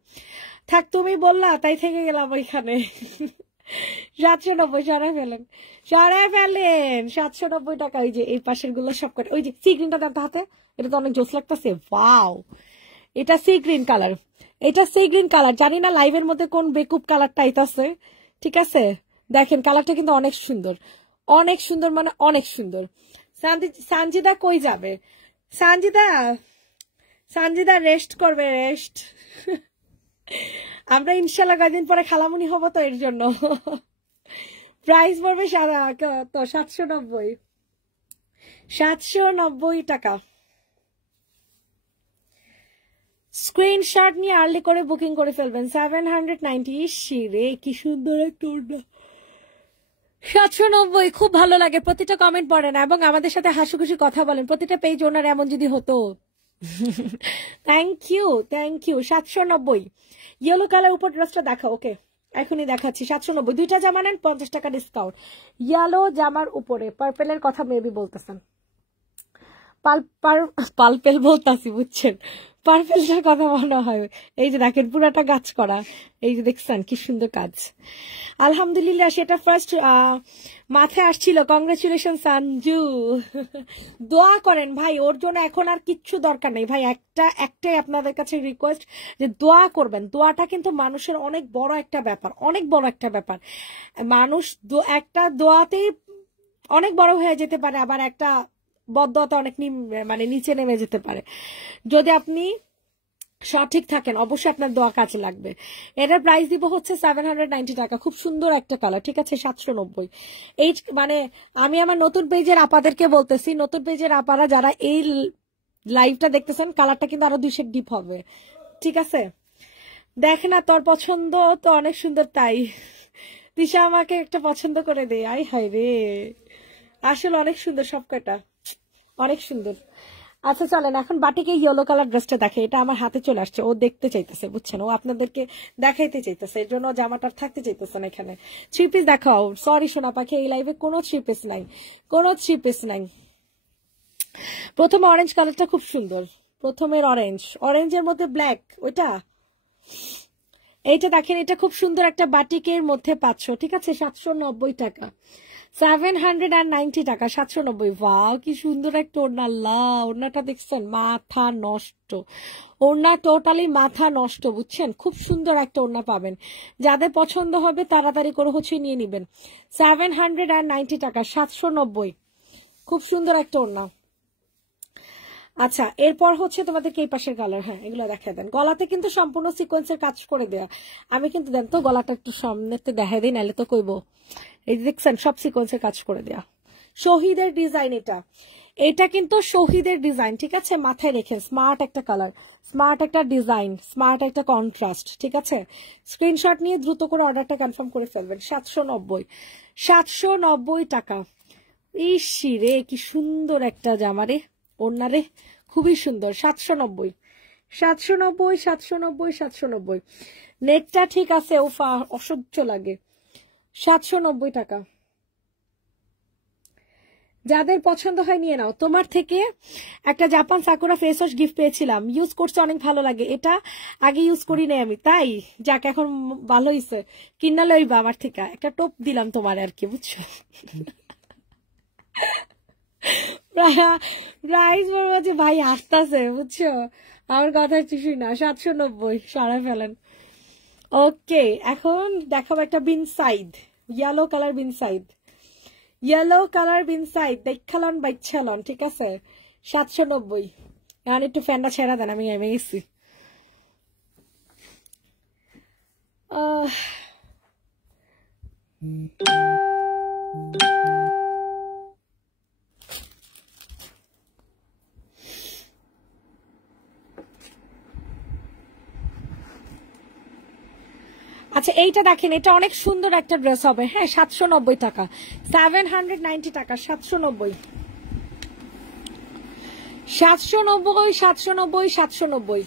থাক, তুমি বললা তাই থেকে গেলাম ওইখানে। 790 সরাই ফেলেন, সরাই ফেলেন। 790 টাকা। ওই যে এই পাশের গুলো সব কটা, ওই যে সি গ্রিনটা দেন তো হাতে, এটা তো অনেক জোস লাগতেছে। ওয়াও, এটা সি গ্রিন কালার, এটা সি গ্রিন কালার। জানি না লাইভের মধ্যে কোন বেকুব কালারটা আইতাছে, ঠিক আছে। দেখেন কালারটা কিন্তু অনেক সুন্দর, অনেক সুন্দর, মানে অনেক সুন্দর। সানজিদা কই যাবে? সানজিদা, সানজিদা রেস্ট করবে, রেস্ট। আমরা ইনশাল্লাহ কয়েকদিন পরে খালামুনি হবো তো, এর জন্য। প্রাইস পড়বে তো 790, 790 টাকা। স্ক্রিনশট নিয়ে আর্লি করে বুকিং করে ফেলবেন। 790। শিরে কি সুন্দর একটা ওড়না। 790, খুব ভালো লাগে। প্রতিটা কমেন্ট পড়েন এবং আমাদের সাথে হাসিখুশি কথা বলেন। প্রতিটা পেজ ওনার এমন যদি হতো। Thank you, thank you. 790 yellow colour উপর ড্রেসটা দেখা। ওকে, এখনই দেখাচ্ছি। 790, দুইটা জামা নেন 50 টাকা ডিসকাউন্ট। ইয়েলো জামার উপরে পার্পেলের কথা মেবি বলতেছেন। পালপেল বলতাছি, বুঝছেন, পার্পেলটার কথা মনে হয়। এই যে দেখেন পুরাটা গাছ করা, এই যে দেখছেন কি সুন্দর কাজ। আলহামদুলিল্লাহ, সেটা ফার্স্ট মাথায় আসছিল। কংগ্রেচুলেশন সানজু। দোয়া করেন ভাই, ওর জন্য এখন আর কিচ্ছু দরকার নেই ভাই। একটাই আপনাদের কাছে রিকোয়েস্ট, যে দোয়া করবেন। দোয়াটা কিন্তু মানুষের অনেক বড় একটা ব্যাপার, অনেক বড় একটা ব্যাপার। মানুষ একটা দোয়াতেই অনেক বড় হয়ে যেতে পারে, আবার একটা বদদোয়াতে অনেক মানে নিচে নেমে যেতে পারে। যদি আপনি সঠিক থাকেন অবশ্যই আপনার দোয়া কাজে লাগবে। এটার প্রাইস দিব হচ্ছে 790 টাকা। খুব সুন্দর একটা কালার, ঠিক আছে। 790। এই মানে আমি আমার নতুন পেজের আপাদেরকে বলতেছি, নতুন পেজের আপারা যারা এই লাইভটা দেখতেছেন, কালারটা কিন্তু আরো 2 শেড ডিপ হবে, ঠিক আছে। দেখ না, তোর পছন্দ তো অনেক সুন্দর, তাই দিশা আমাকে একটা পছন্দ করে দে। আই হাই রে, আসলে অনেক সুন্দর সবকটা, অনেক সুন্দর। আচ্ছা চলেন এখন বাটিকে ইয়েলো কালার ড্রেসটা দেখে। এটা আমার হাতে চলে আসছে, ও দেখতে চাইতেছে, বুঝছেন, ও আপনাদেরকে দেখাইতে চাইতেছে, এর জন্য জামাটা থাকতে চাইতেছে না এখানে। 3 পিস দেখাও। সরি সোনা পাখি, এই লাইভে কোনো 3 পিস নাই, কোনো 3 পিস নাই। প্রথমে অরেঞ্জ কালারটা খুব সুন্দর, প্রথমের অরেঞ্জ, অরেঞ্জের মধ্যে ব্ল্যাক, ওইটা। এইটা দেখেন, এটা খুব সুন্দর একটা বাটিকের মধ্যে পাচ্ছ, ঠিক আছে। 790 টাকা, 790 টাকা, 790। ওয়াও, কি সুন্দর একটা ওড়না। আল্লাহ, ওড়নাটা দেখছেন, মাথা নষ্ট, ওড়না টোটালি মাথা নষ্ট, বুঝছেন। খুব সুন্দর একটা ওড়না পাবেন। যাদের পছন্দ হবে তাড়াতাড়ি করে হচ্ছে নিয়ে নিবেন। 790 টাকা, 790। খুব সুন্দর একটা ওড়না। আচ্ছা, এরপর হচ্ছে তোমাদেরকে এই পাশের কালার। হ্যাঁ, এগুলো দেখা দেন। গলাতে কিন্তু সম্পূর্ণ সিকোয়েন্সের কাজ করে দেয়া। আমি কিন্তু দেন তো গলাটা একটু সামনেতে দেখাই দিই, নাহলে তো কইবো। এই দেখছেন, সব সিকোয়েন্সের কাজ করে দেয়া। শহীদের ডিজাইন এটা, এটা কিন্তু শহীদের ডিজাইন, ঠিক আছে। মাথায় রেখেন, স্মার্ট একটা কালার, স্মার্ট একটা ডিজাইন, স্মার্ট একটা কন্ট্রাস্ট, ঠিক আছে। স্ক্রিনশট নিয়ে দ্রুত করে অর্ডারটা কনফার্ম করে ফেলবেন। 790, 790 টাকা। ইসি রে, কি সুন্দর একটা জামা রে, ওড়না রে, খুবই সুন্দর। 790, 790, 790, 790। নেটটা ঠিক আছে, ওফা অসহ্য লাগে। 790 টাকা। যাদের পছন্দ হয় নিয়ে নাও। তোমার থেকে একটা Japan sakura face wash gift পেয়েছিলাম, ইউজ করছে, অনেক ভালো লাগে। এটা আগে ইউজ করি নাই আমি, তাই যাক এখন ভালো হয়েছে। কিনা লইবা আমার থেকে, একটা টোপ দিলাম তোমার আর কি, বুঝছো। প্রাইস বলবো যে ভাই আসতেছে, বুঝছো, আমার কথা কিছুই না। 790 সারা ফেলেন। ওকে, এখন দেখাবো একটা বিন সাইড, ইয়েলো কালার বিন সাইড, ইয়েলো কালার বিন সাইড দেখালন বাইছালন, ঠিক আছে। 790। এখন একটু ফ্যানটা ছেড়া দেন, আমি এমে গেছি। আচ্ছা, এইটা দেখেন, এটা অনেক সুন্দর একটা ড্রেস হবে। হ্যাঁ, 790 টাকা, 790 টাকা, 790, 790, 790, 790।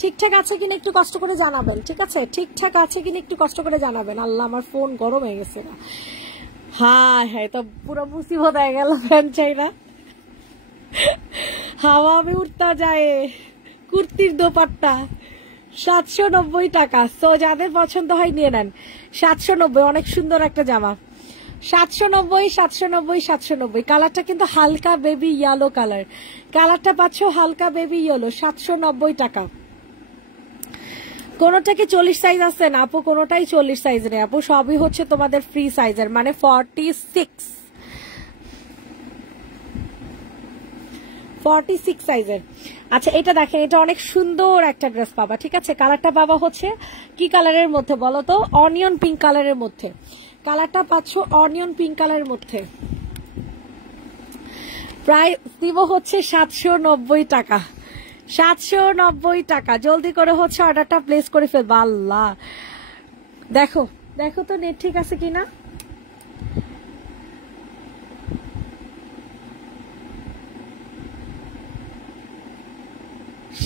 ঠিকঠাক আছে কিনা একটু কষ্ট করে জানাবেন, ঠিক আছে। ঠিকঠাক আছে কিনা একটু কষ্ট করে জানাবেন। আল্লাহ, আমার ফোন গরম হয়ে গেছে না। হ্যাঁ হ্যাঁ, তো পুরো মুসিবত হয়ে গেল, ফ্যান চাই না, হাওয়া আমি উঠতে যায়। কুর্তির দোপাট্টা 790 টাকা। সো যাদের পছন্দ হয় নিয়ে নেন। 790, অনেক সুন্দর একটা জামা। 790, 790, 790। কালারটা কিন্তু হালকা বেবি ইয়েলো কালার। কালারটা পাচ্ছ হালকা বেবি ইয়েলো। 790 টাকা। কোনটা কি 40 সাইজ আছে না আপু? কোনটাই 40 সাইজ নেই আপু, সবই হচ্ছে তোমাদের ফ্রি সাইজের, মানে 46 সাইজের। আচ্ছা এটা দেখেন, এটা অনেক সুন্দর একটা ড্রেস পাবা, ঠিক আছে? কালারটা পাবা হচ্ছে কি কালারের মধ্যে বলো তো? অনিয়ন পিঙ্ক কালারের মধ্যে। কালারটা পাচ্ছ অনিয়ন পিঙ্ক কালারের মধ্যে। প্রাইস দিব হচ্ছে 790 টাকা। 790 টাকা। জলদি করে হচ্ছে অর্ডারটা প্লেস করে ফেলবো। আল্লাহ, দেখো দেখো তো নেট ঠিক আছে কিনা।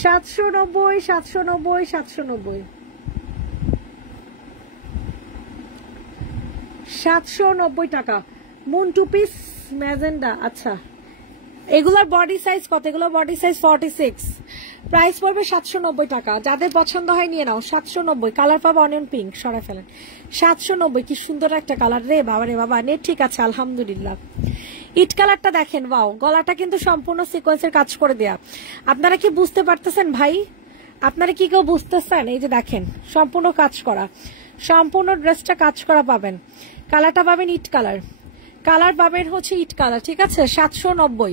সাতশো নব্বই, 790, 790, 790 টাকা। Moon two piece magenta. আচ্ছা এগুলার বডি সাইজ কত? এগুলো বডি সাইজ 46। প্রাইস পড়বে 790 টাকা। যাদের পছন্দ হয় নিয়ে নাও। 790। কালার পাবো অনিয়ন পিঙ্ক, সরাই ফেলেন। 790। কি সুন্দর একটা কালার রে বাবা রে বাবা। নেট ঠিক আছে আলহামদুলিল্লাহ। ইট কালারটা দেখেন, ওয়াও। গলাটা কিন্তু সম্পূর্ণ সিকোয়েন্সের কাজ করে দেয়া। আপনারা কি বুঝতে পারতেছেন ভাই? আপনারা কি কেউ বুঝতেছেন? এই যে দেখেন সম্পূর্ণ কাজ করা, সম্পূর্ণ ড্রেসটা কাজ করা পাবেন। কালারটা পাবেন ইট কালার। কালার পাবেন হচ্ছে ইট কালার, ঠিক আছে? 790।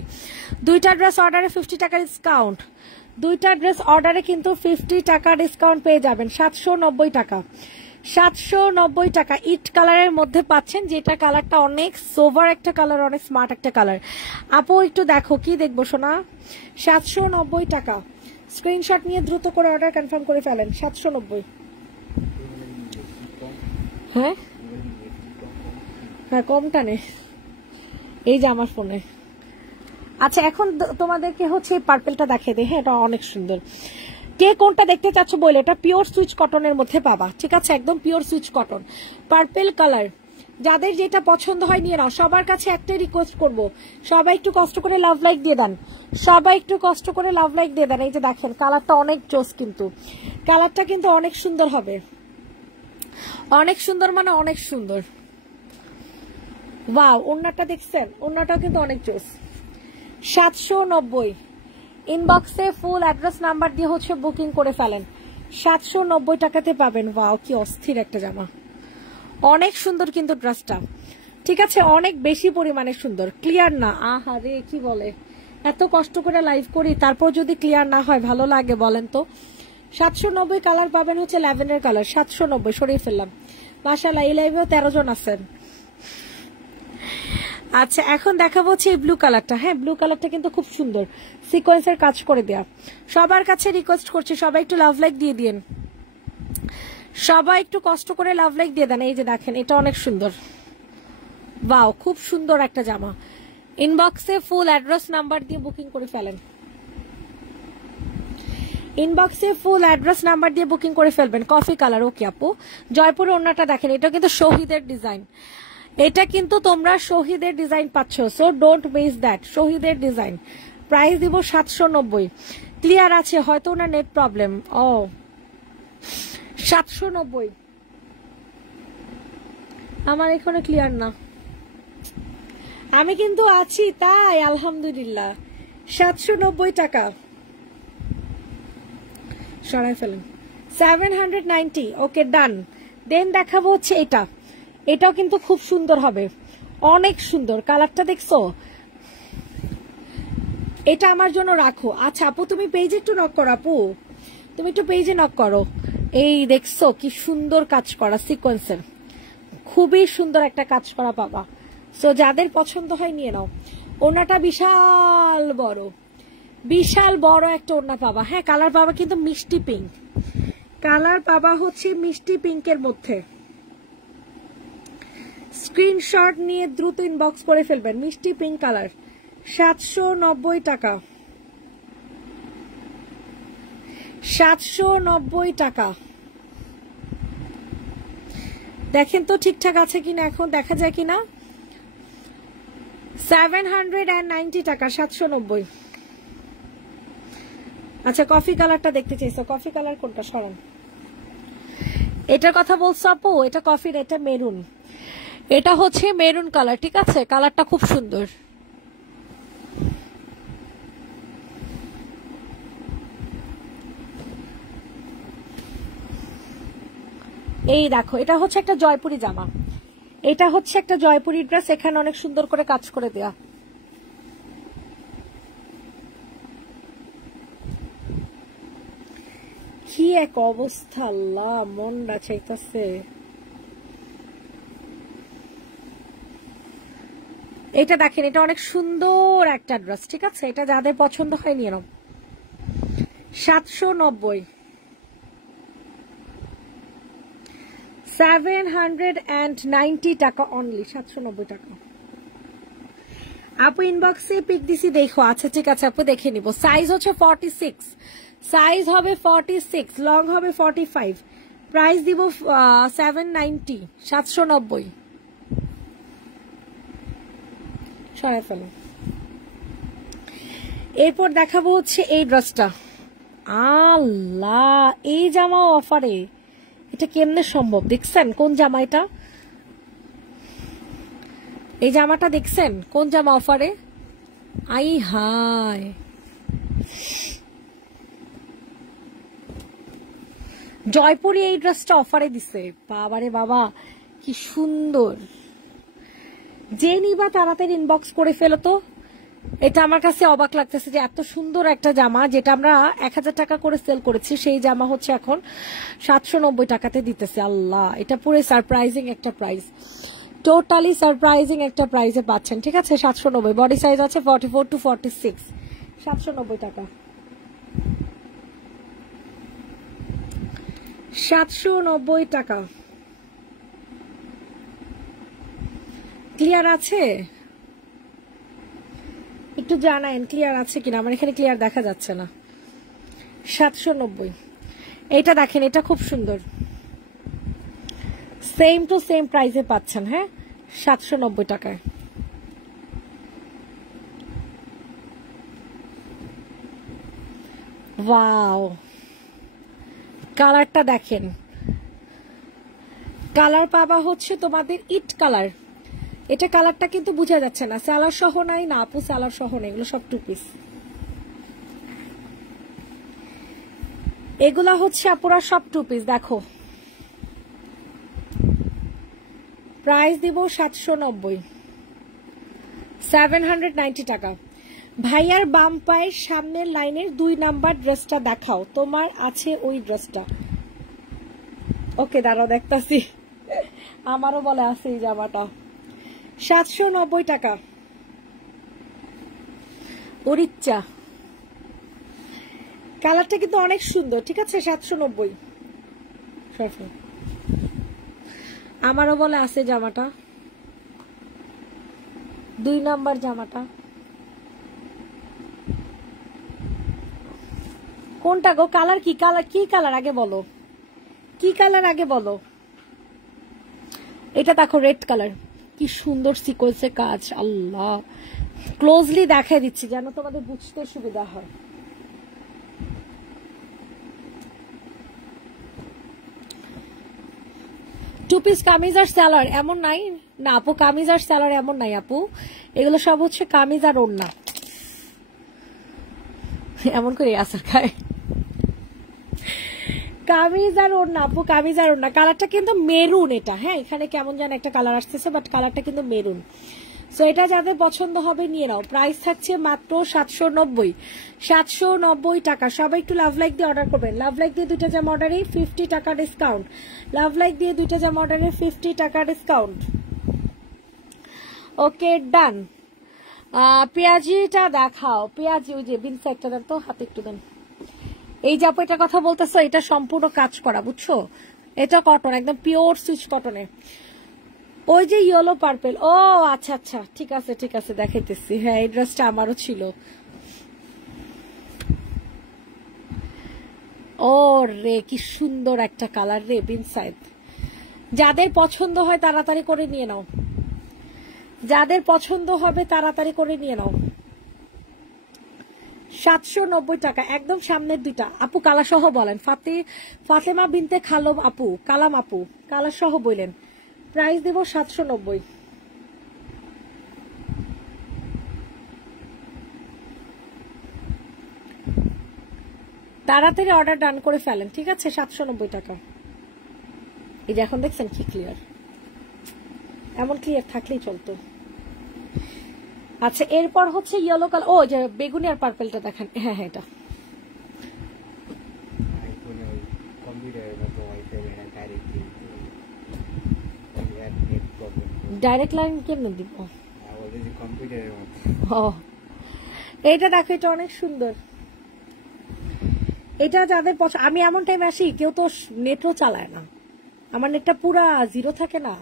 দুইটা ড্রেস অর্ডারে 50 টাকা ডিসকাউন্ট। দুইটা ড্রেস অর্ডারে কিন্তু 50 টাকা ডিসকাউন্ট পেয়ে যাবেন। 790 টাকা। 790 টাকা। ইট কালারের মধ্যে পাচ্ছেন, যেটা কালারটা অনেক সোভার একটা কালার, অনেক স্মার্ট একটা কালার। আপু একটু দেখো, কি দেখবো সোনা? 790 টাকা। স্ক্রিনশট নিয়ে দ্রুত করে অর্ডার কনফার্ম করে ফেলেন। 790। হ্যাঁ হ্যাঁ কম টানে এই যে আমার ফোনে। আচ্ছা এখন তোমাদেরকে হচ্ছে এই পার্পেলটা দেখিয়ে দিই। হ্যাঁ এটা অনেক সুন্দর। কে কোনটা দেখতে চাচ্ছ বলে, এটা পিওর সুইচ কটনের মধ্যে পাবা, ঠিক আছে? একদম pure switch cotton purple colour. যাদের যেটা পছন্দ হয় নিয়ে নাও। সবার কাছে একটাই রিকোয়েস্ট করব, সবাই একটু কষ্ট করে লাভ লাইক দিয়ে দেন। সবাই একটু কষ্ট করে লাভ লাইক দিয়ে দেন। এই যে দেখেন কালারটা অনেক জোস, কিন্তু কালারটা কিন্তু অনেক সুন্দর হবে। অনেক সুন্দর মানে অনেক সুন্দর। ওয়াও, ওন্নাটা দেখছেন? ওন্নাটাও কিন্তু অনেক জোস। 790। ইনবক্সে ফুল অ্যাড্রেস নাম্বার দিয়ে হচ্ছে বুকিং করে ফেলেন। 790 টাকাতে পাবেন। ওয়াও কি অস্থির একটা জামা, অনেক সুন্দর কিন্তু ড্রেসটা, ঠিক আছে? অনেক বেশি পরিমাণে সুন্দর। ক্লিয়ার না? আহা রে কি বলে, এত কষ্ট করে লাইভ করি তারপর যদি ক্লিয়ার না হয় ভালো লাগে বলেন তো? 790। কালার পাবেন হচ্ছে ল্যাভেন্ডার কালার। 790 সরিয়ে ফেললাম। মাশাআল্লাহ এই লাইভেও 13 জন আছেন। আচ্ছা এখন দেখাবো হচ্ছে এই ব্লু কালারটা। হ্যাঁ ব্লু কালারটা কিন্তু খুব সুন্দর, সিকোয়েন্সের কাজ করে দেয়া। সবার কাছে রিকোয়েস্ট করছি সবাই একটু লাভ লাইক দিয়ে দিন। সবাই একটু কষ্ট করে লাভ লাইক দিয়ে দেন। এই যে দেখেন এটা অনেক সুন্দর। ওয়াও খুব সুন্দর একটা জামা। ইনবক্সে ফুল অ্যাড্রেস নাম্বার দিয়ে বুকিং করে ফেলেন। ইনবক্সে ফুল অ্যাড্রেস নাম্বার দিয়ে বুকিং করে ফেলবেন। Coffee colour. ওকে আপু জয়পুরের ওন্নাটা দেখেন, এটা কিন্তু শহীদের ডিজাইন। এটা কিন্তু তোমরা শহীদের ডিজাইন পাচ্ছ, সো ডোন্ট মিস দ্যাট। শহীদের ডিজাইন। প্রাইস দিব 790। ক্লিয়ার আছে? হয়তো ওনার নেট প্রবলেম। ও 790 আমার এখানে ক্লিয়ার না। আমি কিন্তু আছি তাই আলহামদুলিল্লাহ। 790 টাকা সরাই ফেলেন। 790। ওকে ডান। দেন দেখাবো হচ্ছে এটা। এটাও কিন্তু খুব সুন্দর হবে, অনেক সুন্দর। কালারটা দেখছো? এটা আমার জন্য রাখো। আচ্ছা আপু তুমি পেজে একটু নক করো। আপু তুমি একটু পেজে নক করো। এই দেখছো কি সুন্দর কাজ করা সিকোয়েন্সের, খুবই সুন্দর একটা কাজ করা পাবা। সো যাদের পছন্দ হয় নিয়ে নাও। ওড়নাটা বিশাল বড়, বিশাল বড় একটা ওড়না পাবা। হ্যাঁ কালার পাবা কিন্তু মিষ্টি পিঙ্ক। কালার পাবা হচ্ছে মিষ্টি পিঙ্কের মধ্যে। স্ক্রিনশট নিয়ে দ্রুত ইনবক্স করে ফেলবেন। মিষ্টি পিঙ্ক কালার। 790 টাকা। 790 টাকা। দেখেন তো ঠিকঠাক আছে কিনা, এখন দেখা যায় কিনা। 790 টাকা। 790। আচ্ছা কফি কালারটা দেখতে চাইছো, কফি কালার কোনটা? সরান, এটার কথা বলছো আপু? এটা কফির, এটা মেরুন, এটা হচ্ছে মেরুন কালার, ঠিক আছে? কালারটা খুব সুন্দর। এই দেখো, এটা হচ্ছে একটা জয়পুরি জামা, এটা হচ্ছে একটা জয়পুরি ড্রেস, এখানে অনেক সুন্দর করে কাজ করে দেয়া। কি এক অবস্থা, আল্লাহ মন বাঁচাইতেছে। এটা দেখেন, এটা অনেক সুন্দর একটা ড্রেস, ঠিক আছে? এটা যাদের পছন্দ হয় নিয়ে নাও। 790, 790 টাকা অনলি, 790 টাকা। আপু ইনবক্সে পিক দিছি, দেখো। আচ্ছা ঠিক আছে আপু, দেখে নিব। সাইজ হচ্ছে 46, সাইজ হবে 46, লং হবে 45, প্রাইস দিব 790, 790। সরাই ফেলো। এরপর দেখাবো হচ্ছে এই ড্রেসটা। আল্লাহ, এই জামা অফারে, এটা কেমনে সম্ভব? দেখছেন কোন জামা এটা? এই জামাটা দেখছেন কোন জামা অফারে? আই হায়, জয়পুরি এই ড্রেসটা অফারে দিছে। বাবারে বাবা, কি সুন্দর! যে নিবা তাড়াতাড়ি ইনবক্স করে ফেলো তো। এটা আমার কাছে অবাক লাগতেছে যে এত সুন্দর একটা জামা, যেটা আমরা 1000 টাকা করে সেল করেছি, সেই জামা হচ্ছে এখন 790 টাকাতে দিতেছে। আল্লাহ, এটা পুরো সারপ্রাইজিং একটা প্রাইস, টোটালি সারপ্রাইজিং একটা প্রাইসে পাচ্ছেন, ঠিক আছে? 790, বডি সাইজ আছে 44 to 46, 790 টাকা, 790 টাকা। ক্লিয়ার আছে? একটু জানায়েন ক্লিয়ার আছে কিনা, আমার এখানে ক্লিয়ার দেখা যাচ্ছে না। 790, এইটা দেখেন, এটা খুব সুন্দর, সেম টু সেম প্রাইসে পাচ্ছেন, হ্যাঁ, 790 টাকায়। ওয়াও, কালারটা দেখেন, কালার পাবা হচ্ছে তোমাদের ইট কালার। এটা কালারটা কিন্তু বোঝা যাচ্ছে না, সালার সহ নাই না আপু, সালার সহ নেই, এগুলো সব টু পিস। এগুলা হচ্ছে আপুরা সব টু পিস। দেখো, প্রাইস দিব 790, 790 টাকা। ভাইয়ার বাম পায়ের সামনের লাইনের 2 নাম্বার ড্রেসটা দেখাও, তোমার আছে ওই ড্রেসটা? ওকে দাঁড়াও, দেখতাছি, আমারও বলে আছে এই জামাটা। 790 টাকা, ওর ইচ্ছা। কালারটা কিন্তু অনেক সুন্দর, ঠিক আছে? 790, আমারও বলে আছে জামাটা, 2 নাম্বার জামাটা। কোনটা গো? কালার কি? কালার কি? কালার আগে বলো, কি কালার আগে বলো। এটা দেখো, রেড কালার, কি সুন্দর সিকোয়েন্সের কাজ। আল্লাহ, ক্লোজলি দেখাই দিচ্ছি যেন তোমাদের বুঝতে সুবিধা হয়। টু পিস কামিজ আর স্যালার এমন নাই না আপু, কামিজ আর স্যালার এমন নাই আপু, এগুলো সব হচ্ছে কামিজ আর ওড়না। এমন করে আসার খায়, কামিজ আর ওড়না আপু, কামিজ আর ওড়না। কালারটা কিন্তু মেরুন এটা, হ্যাঁ, এখানে কেমন যেন একটা কালার আসতেছে, বাট কালারটা কিন্তু মেরুন। সো এটা যাদের পছন্দ হবে নিয়ে নাও। প্রাইস থাকছে মাত্র 790, 790 টাকা। সবাই একটু লাভ লাইক দিয়ে অর্ডার করবেন। লাভ লাইক দিয়ে 2টা জামা অর্ডারে 50 টাকা ডিসকাউন্ট। লাভ লাইক দিয়ে 2টা জামা অর্ডারে 50 টাকা ডিসকাউন্ট। ওকে ডান। পেঁয়াজিটা দেখাও, পেঁয়াজি ওই যে বিনসা একটা দেন তো, হাতে একটু দেন। এই যে আপু এটা কথা বলতেছো, এটা সম্পূর্ণ কাজ করা, বুঝছো? এটা কটন, একদম পিওর সুইচ কটনে। ওই যে ইয়েলো পার্পেল, ও আচ্ছা আচ্ছা, ঠিক আছে ঠিক আছে, দেখাইতেছি। হ্যাঁ, এই ড্রেসটা আমারও ছিল। ও রে, কি সুন্দর একটা কালার রে, বিনসাইড। যাদের পছন্দ হয় তাড়াতাড়ি করে নিয়ে নাও, যাদের পছন্দ হবে তাড়াতাড়ি করে নিয়ে নাও। 790 টাকা, একদম সামনের দুইটা আপু কালা সহ বলেন। ফাতেমা বিনতে খালম আপু, কালাম আপু কালা সহ বললেন, প্রাইস দেব 790। তাড়াতাড়ি অর্ডার ডান করে ফেলেন, ঠিক আছে? 790 টাকা। এই যে এখন দেখছেন কি ক্লিয়ার, এমন ক্লিয়ার থাকলেই চলতো। আচ্ছা এরপর হচ্ছে ইয়েলো কালার, ও যে বেগুনি আর পার্পেলটা দেখেন। হ্যাঁ হ্যাঁ এটা ডাইরেক্ট লাইন কেমনে দিব? এটা দেখো, এটা অনেক সুন্দর। এটা যাদের পছন্দ, আমি এমন টাইম আসি কেউ তো নেটও চালায় না, আমার নেটটা পুরা জিরো থাকে না,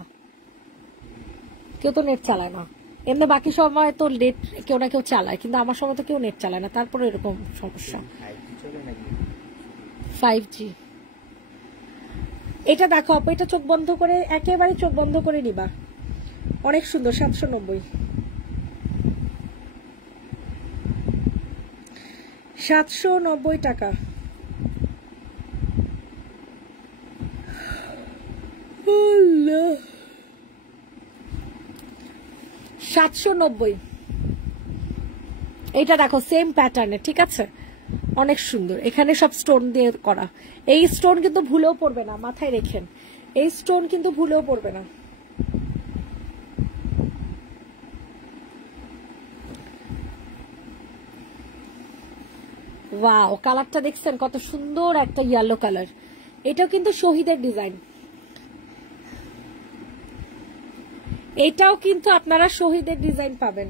কেউ তো নেট চালায় না। এমনি বাকি সময় তো নেট কেউ না কেউ চালায়, কিন্তু আমার সময় তো কেউ নেট চালায় না, তারপরে এরকম সমস্যা। 5G এটা দেখো আপু, এটা চোখ বন্ধ করে, একেবারে চোখ বন্ধ করে নিবা, অনেক সুন্দর। 790, 790 টাকা। 790, এটা দেখো সেম প্যাটার্নে, ঠিক আছে? অনেক সুন্দর, এখানে সব স্টোন দিয়ে করা। এই স্টোন কিন্তু ভুলেও পড়বে না, মাথায় রেখেন, এই স্টোন কিন্তু ভুলেও পড়বে না। ওয়াও, কালারটা দেখছেন কত সুন্দর, একটা ইয়েলো কালার। এটাও কিন্তু শহীদের ডিজাইন, এটাও কিন্তু আপনারা শহীদের ডিজাইন পাবেন।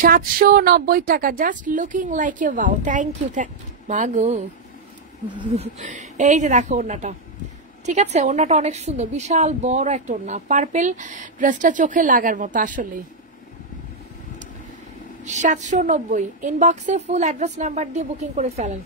$790 টাকা, just looking like a wow. Thank you মাগো। এই যে দেখো ওড়নাটা, ঠিক আছে? ওড়নাটা অনেক সুন্দর, বিশাল বড় একটা ওড়না, পার্পেল ড্রেসটা চোখে লাগার মতো আসলেই। 790, ইনবক্সে ফুল অ্যাড্রেস নাম্বার দিয়ে বুকিং করে ফেলেন।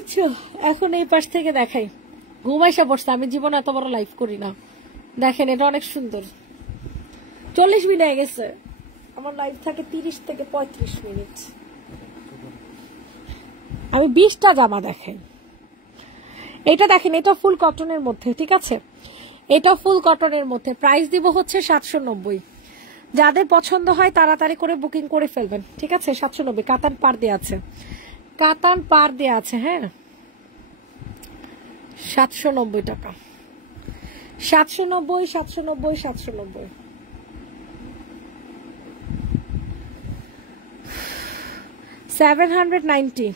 আচ্ছা এখন এই পাশ থেকে দেখাই, ঘুমাইসা পড়ছে, আমি জীবনে এত বড় লাইভ করি না। দেখেন এটা অনেক সুন্দর, 40 মিনিট হয়ে গেছে, আমার লাইভ থাকে 30 থেকে 35 মিনিট। আমি 20টা জামা দেখেন, এটা দেখেন, এটা ফুল কটনের মধ্যে, ঠিক আছে? এটা ফুল কটনের মধ্যে, প্রাইস দিব হচ্ছে 790। যাদের পছন্দ হয় তাড়াতাড়ি করে বুকিং করে ফেলবেন, ঠিক আছে? 790, কাতান পার দেওয়া আছে, কাতান পার দেওয়া আছে। হ্যাঁ 790 টাকা, 790, 790, 790। $790,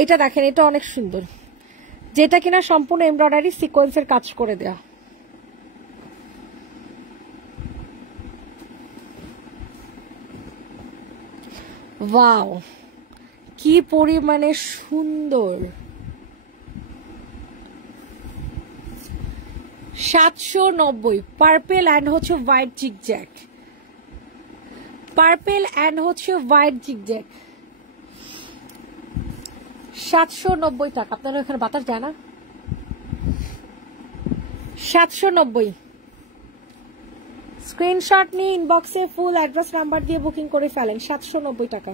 এটা দেখেন, এটা অনেক সুন্দর, যেটা কিনা সম্পূর্ণ এমব্রয়ডারি সিকোয়েন্সের কাজ করে দেয়া। ওয়াও কি পরিমাণে সুন্দর। 790, পার্পেল অ্যান্ড হচ্ছে হোয়াইট জিগজ্যাগ, পার্পেল অ্যান্ড হচ্ছে হোয়াইট জিগজ্যাগ। 790 টাকা, আপনারা এখানে বাতাস যায় না? 790, স্ক্রিনশট নিয়ে ইনবক্সে ফুল অ্যাড্রেস নাম্বার দিয়ে বুকিং করে ফেলেন। 790 টাকা।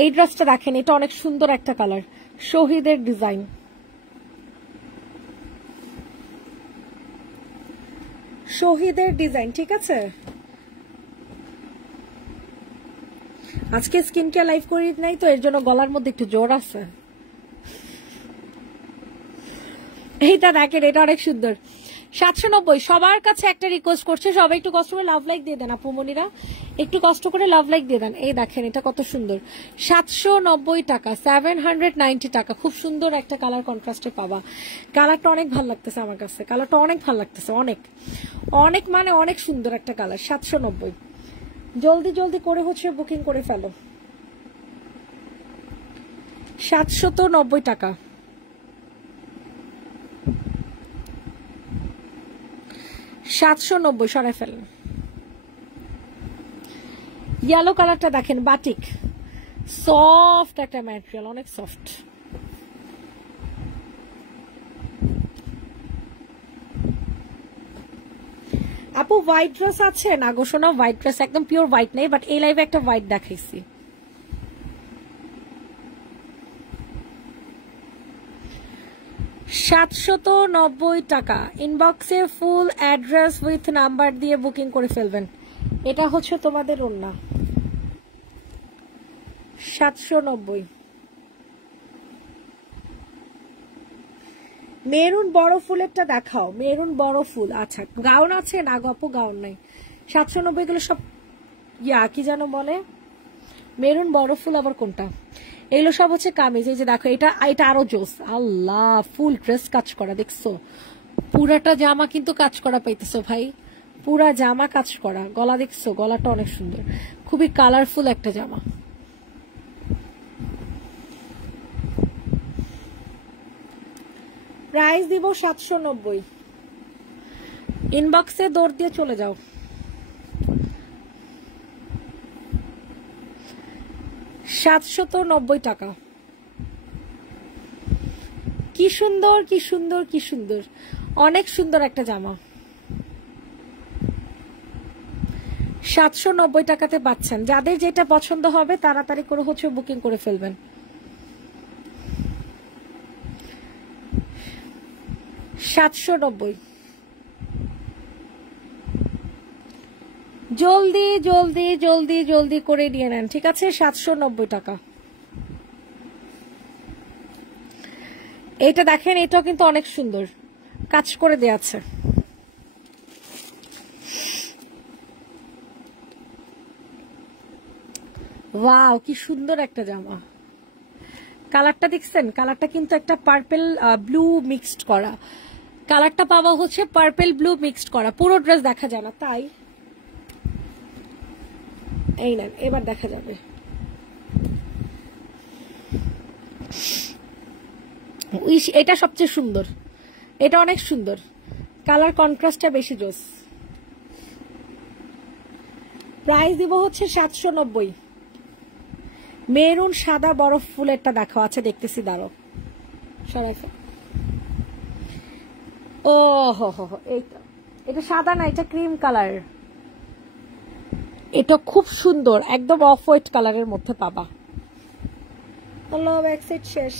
এই ড্রেসটা দেখেন, এটা অনেক সুন্দর একটা কালার, শহীদের ডিজাইন, শহীদের ডিজাইন, ঠিক আছে? আজকে স্কিন কেয়ার লাইভ করি নাই তো, এর জন্য গলার মধ্যে একটু জোর আছে। এইটা দেখেন, এটা অনেক সুন্দর। 790, সবার কাছে একটা রিকোয়েস্ট করছে, সবাই একটু কষ্ট করে লাভ লাইক দিয়ে দেন, আপুমনিরা একটু কষ্ট করে লাভ লাইক দিয়ে দেন। এই দেখেন এটা কত সুন্দর, 790 টাকা, 790 টাকা। খুব সুন্দর একটা কালার কন্ট্রাস্টে পাবা, কালারটা অনেক ভালো লাগতেছে আমার কাছে, কালারটা অনেক ভালো লাগতেছে, অনেক অনেক মানে অনেক সুন্দর একটা কালার। 790, জলদি জলদি করে হচ্ছে বুকিং করে ফেলো। 790 টাকা, 790 সরাই ফেলেন। ইয়েলো কালারটা দেখেন, বাটিক, সফট একটা ম্যাটেরিয়াল, অনেক সফট। আপু হোয়াইট ড্রেস আছে না গো শোনা? হোয়াইট ড্রেস একদম পিওর হোয়াইট নেই, বাট এই লাইভে একটা হোয়াইট দেখাইছি। টাকা। ইনবক্সে ফুল অ্যাড্রেস উইথ নাম্বার দিয়ে বুকিং করে ফেলবেন। এটা হচ্ছে তোমাদের ওন্না, 790। মেরুন বড় ফুলেরটা দেখাও, মেরুন বড় ফুল। আচ্ছা গাউন আছে না গো আপু? গাউন নাই। 790 গুলো সব কি যেন বলে, মেরুন বড় ফুল আবার কোনটা? এগুলো সব হচ্ছে কামিজ। এই যে দেখো, এটা আরো জোস। আল্লাহ, ফুল ড্রেস কাজ করা, দেখছো? পুরাটা জামা কিন্তু কাজ করা পাইতেছো ভাই, পুরা জামা কাজ করা। গলা দেখছো? গলাটা অনেক সুন্দর, খুবই কালারফুল একটা জামা। প্রাইস দিব 790। ইনবক্সে দৌড় দিয়ে চলে যাও। টাকা। কি সুন্দর, কি সুন্দর, কি সুন্দর, অনেক সুন্দর একটা জামা। 790 টাকাতে পাচ্ছেন। যাদের যেটা পছন্দ হবে তাড়াতাড়ি করে হচ্ছে বুকিং করে ফেলবেন। জলদি জলদি জলদি জলদি করে নিয়ে নেন, ঠিক আছে? 790 টাকা। এটা দেখেন, এটাও কিন্তু অনেক সুন্দর, কাজ করে দেয়া আছে। ওয়াও, কি সুন্দর একটা জামা। কালারটা দেখছেন? কালারটা কিন্তু একটা পার্পল ব্লু মিক্সড করা। কালারটা পাওয়া হচ্ছে পার্পল ব্লু মিক্সড করা। পুরো ড্রেস দেখা যায় না, তাই এই নেন, এবার দেখা যাবে। এটা সবচেয়ে সুন্দর, এটা অনেক সুন্দর, কালার কন্ট্রাস্টটা বেশি জোস। প্রাইস দিব হচ্ছে 790। মেরুন সাদা বরফ ফুলেরটা দেখো, আছে দেখতেছি, দাঁড়ো সরাই। ও হো হো, এইটা, এটা সাদা না, এটা ক্রিম কালার। এটা খুব সুন্দর, একদম অফ হোয়াইট কালারের মধ্যে পাবা। হ্যালো, ব্যাক সাইড শেষ।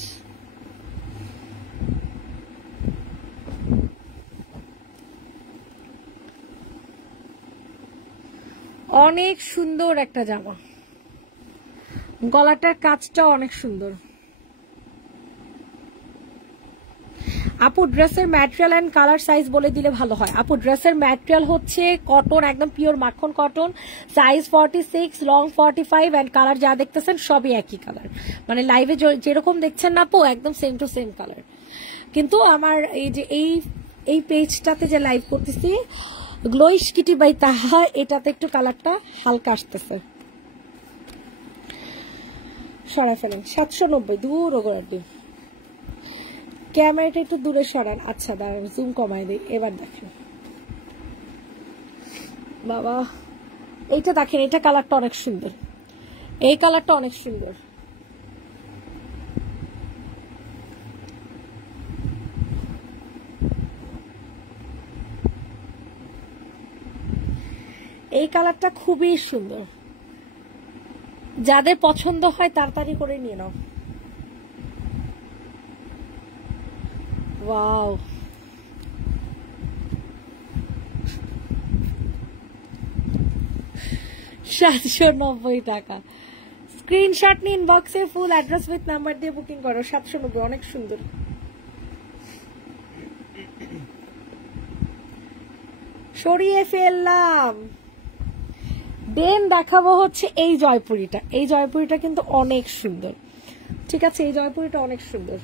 অনেক সুন্দর একটা জামা, গলাটার কাজটা অনেক সুন্দর। আপু ড্রেসের ম্যাটেরিয়াল এন্ড কালার সাইজ বলে দিলে ভালো হয়। আপু ড্রেসের ম্যাটেরিয়াল হচ্ছে কটন, একদম পিওর মাখন cotton, size 46, long 45, and colour যা দেখতেছেন সবই একই কালার, মানে লাইভে যেরকম দেখছেন না আপু, একদম সেম টু সেম কালার। কিন্তু আমার এই যে এই পেজটাতে যে লাইভ করতেছি, গ্লোইশ কিটি বাই তাহা, এটাতে একটু কালারটা হালকা আসতেছে। সরাই ফেলেন। 790, দূর ওগরাটি। ক্যামেরাটা একটু দূরে সরান। আচ্ছা দাঁড়ান, জুম কমাই দিই, এবার দেখেন। বাবা, এইটা দেখেন, এটা কালারটা অনেক সুন্দর, এই কালারটা অনেক সুন্দর। এই কালারটা খুবই সুন্দর, যাদের পছন্দ হয় তাড়াতাড়ি করে নিয়ে নাও। ওয়াও, টাকা। স্ক্রিনশট নিন, ইনবক্সে ফুল অ্যাড্রেস উইথ নাম্বার দিয়ে বুকিং করো। 790, অনেক সুন্দর। সরিয়ে ফেললাম। দেন দেখাবো হচ্ছে এই জয়পুরিটা। এই জয়পুরিটা কিন্তু অনেক সুন্দর, ঠিক আছে? এই জয়পুরিটা অনেক সুন্দর।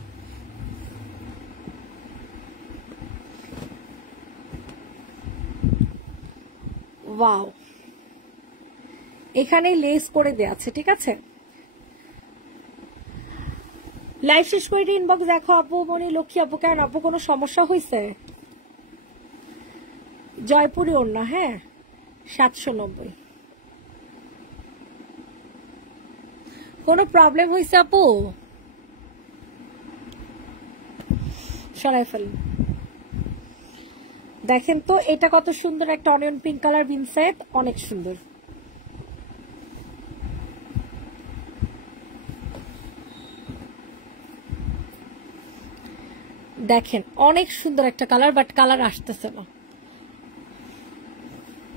ওয়াও, এখানে লেস করে দেয়া আছে, ঠিক আছে? লাইভ শেষ করে ইনবক্স দেখো আপু মনি, লক্ষ্মী আপু। কেন আপু, কোনো সমস্যা হয়েছে? জয়পুরি ওড়না, হ্যাঁ 790। কোনো প্রবলেম হয়েছে আপু? সরাই ফেলুন। দেখেন তো এটা কত সুন্দর একটা অনিয়ন পিঙ্ক কালার বিনসেট, অনেক সুন্দর। দেখেন অনেক সুন্দর একটা কালার, বাট কালার আসতেছে না,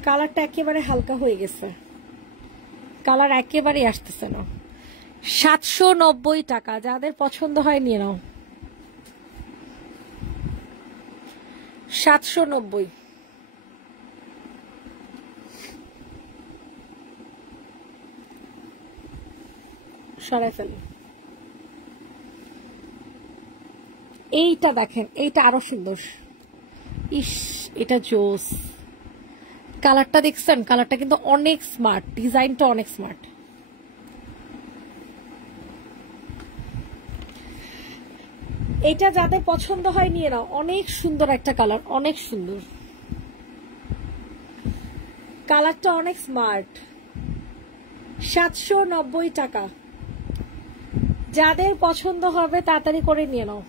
কালারটা একেবারে হালকা হয়ে গেছে, কালার একেবারে আসতেছে না। 790 টাকা, যাদের পছন্দ হয় নিয়ে নাও। 790। সরাই ফেলুন। এইটা দেখেন, এইটা আরো সুন্দর। ইস, এটা জোস। কালারটা দেখছেন? কালারটা কিন্তু অনেক স্মার্ট, ডিজাইনটা অনেক স্মার্ট। এটা যাদের পছন্দ হয় নিয়ে নাও, অনেক সুন্দর একটা কালার, অনেক সুন্দর কালারটা, অনেক স্মার্ট। 790 টাকা, যাদের পছন্দ হবে তাড়াতাড়ি করে নিয়ে নাও।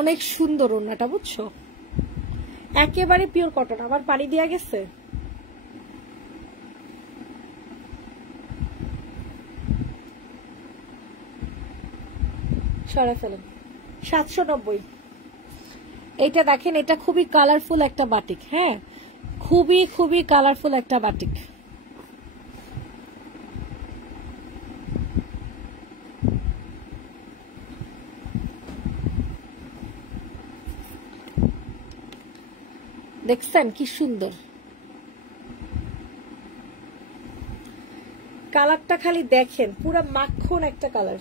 অনেক সুন্দর ওড়নাটা, বুঝছো? একেবারে পিওর কটন, আবার পানি দেয়া গেছে। সরে ফেলেন। 790। এইটা দেখেন, এটা খুবই কালারফুল একটা বাটিক। হ্যাঁ, খুবই খুবই কালারফুল একটা বাটিক। দেখছেন কি সুন্দর কালারটা, খালি দেখেন, পুরো মাখন একটা কালার।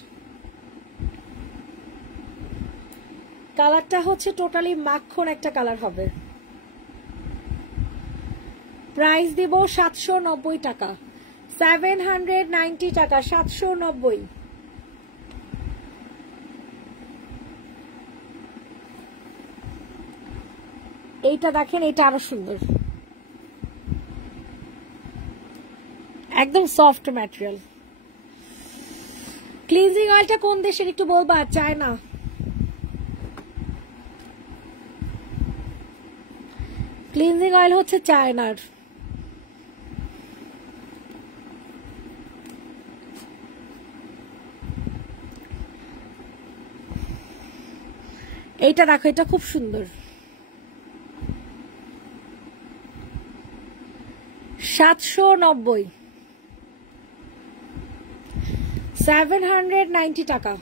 কালারটা হচ্ছে টোটালি মাখন একটা কালার হবে। প্রাইস দিব 790 টাকা, 790 টাকা, 790। এইটা দেখেন, এটা আরো সুন্দর, একদম সফট ম্যাটেরিয়াল। ক্লিনজিং অয়েলটা কোন দেশের একটু বলবা? চায়না। ক্লিনজিং অয়েল হচ্ছে চায়নার। এইটা দেখো, এটা খুব সুন্দর। 790, 790 টাকা।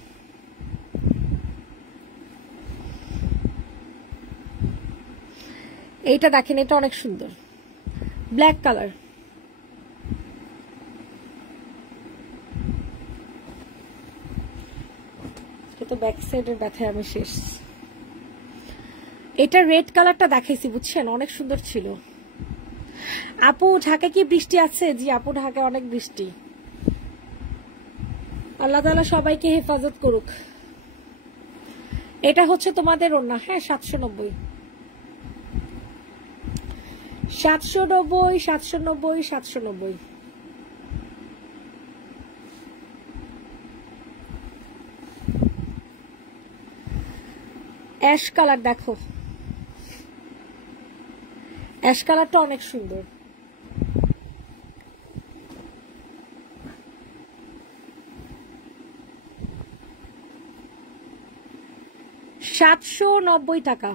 এইটা দেখেন, এটা অনেক সুন্দর, ব্ল্যাক কালার। তো ব্যাক সাইডের ব্যথায় আমি শেষ। এটা রেড কালারটা দেখাইছি, বুঝছেন? অনেক সুন্দর ছিল। আপু ঢাকায় কি বৃষ্টি আছে? জি আপু, ঢাকায় অনেক বৃষ্টি। আল্লাহ তাআলা সবাইকে হেফাজত করুক। এটা হচ্ছে তোমাদের ওড়না। হ্যাঁ, 790, 790, 790, 790। অ্যাশ কালার দেখো, অ্যাশ কালারটা অনেক সুন্দর। 790 টাকা।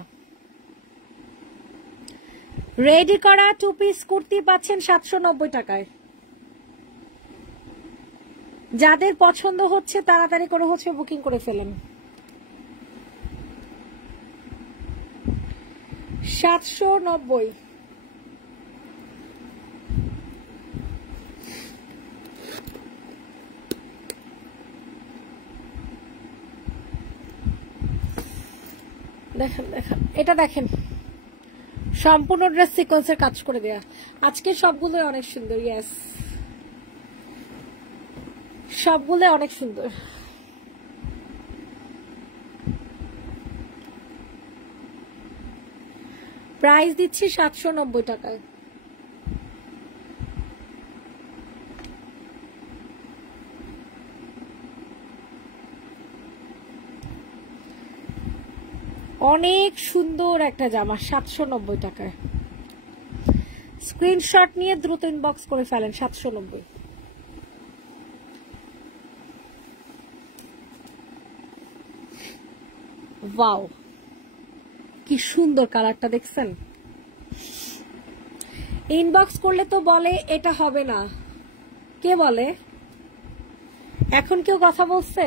রেডি করা 2 পিস কুর্তি পাচ্ছেন 790 টাকায়। যাদের পছন্দ হচ্ছে তাড়াতাড়ি করে হচ্ছে বুকিং করে ফেলেন। 790। দেখেন দেখেন, এটা দেখেন, সম্পূর্ণ ড্রেস সিকোয়েন্সের কাজ করে দেয়া। আজকে সবগুলো অনেক সুন্দর। ইয়েস, সবগুলো অনেক সুন্দর। প্রাইস দিচ্ছি 790 টাকায়। অনেক সুন্দর একটা জামা 790 টাকায়। স্ক্রিনশট নিয়ে দ্রুত ইনবক্স করে ফেলেন 790। ওয়াও কি সুন্দর কালারটা দেখছেন। ইনবক্স করলে তো বলে এটা হবে না, কে বলে? এখন কেউ কথা বলছে?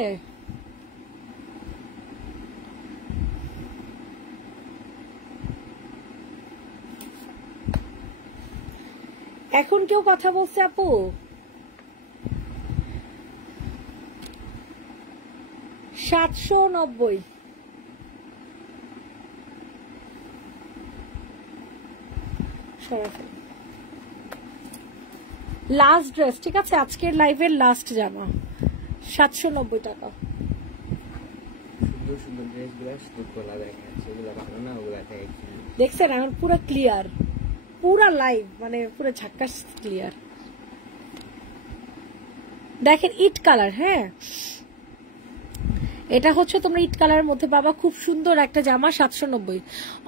এখন কেউ কথা বলছে আপু? $790। লাস্ট ড্রেস, ঠিক আছে, আজকের লাইভের লাস্ট জামা 790 টাকা। দেখছেন এখন পুরো ক্লিয়ার, পুরা লাইভ মানে পুরো ঝাক্কাস ক্লিয়ার। দেখেন ইট কালার, হ্যাঁ এটা হচ্ছে তোমরা ইট কালারের মধ্যে পাবা, খুব সুন্দর একটা জামা 790।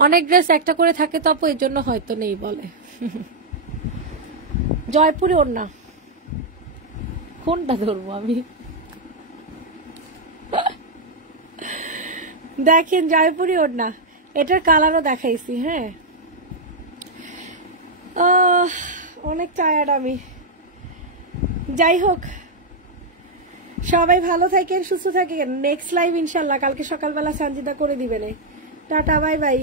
অনেক ড্রেস একটা করে থাকে তো আপু, এর জন্য হয়তো নেই বলে। জয়পুরি ওড়না, কোনটা ধরবো আমি? দেখেন জয়পুরি ওড়না, এটার কালারও দেখাইছি। হ্যাঁ অনেক টায়ার্ড আমি। যাই হোক, সবাই ভালো থাকেন, সুস্থ থাকেন। নেক্সট লাইভ ইনশাল্লাহ কালকে সকালবেলা সঞ্জিদা করে দিবেন। Tata, bye bye.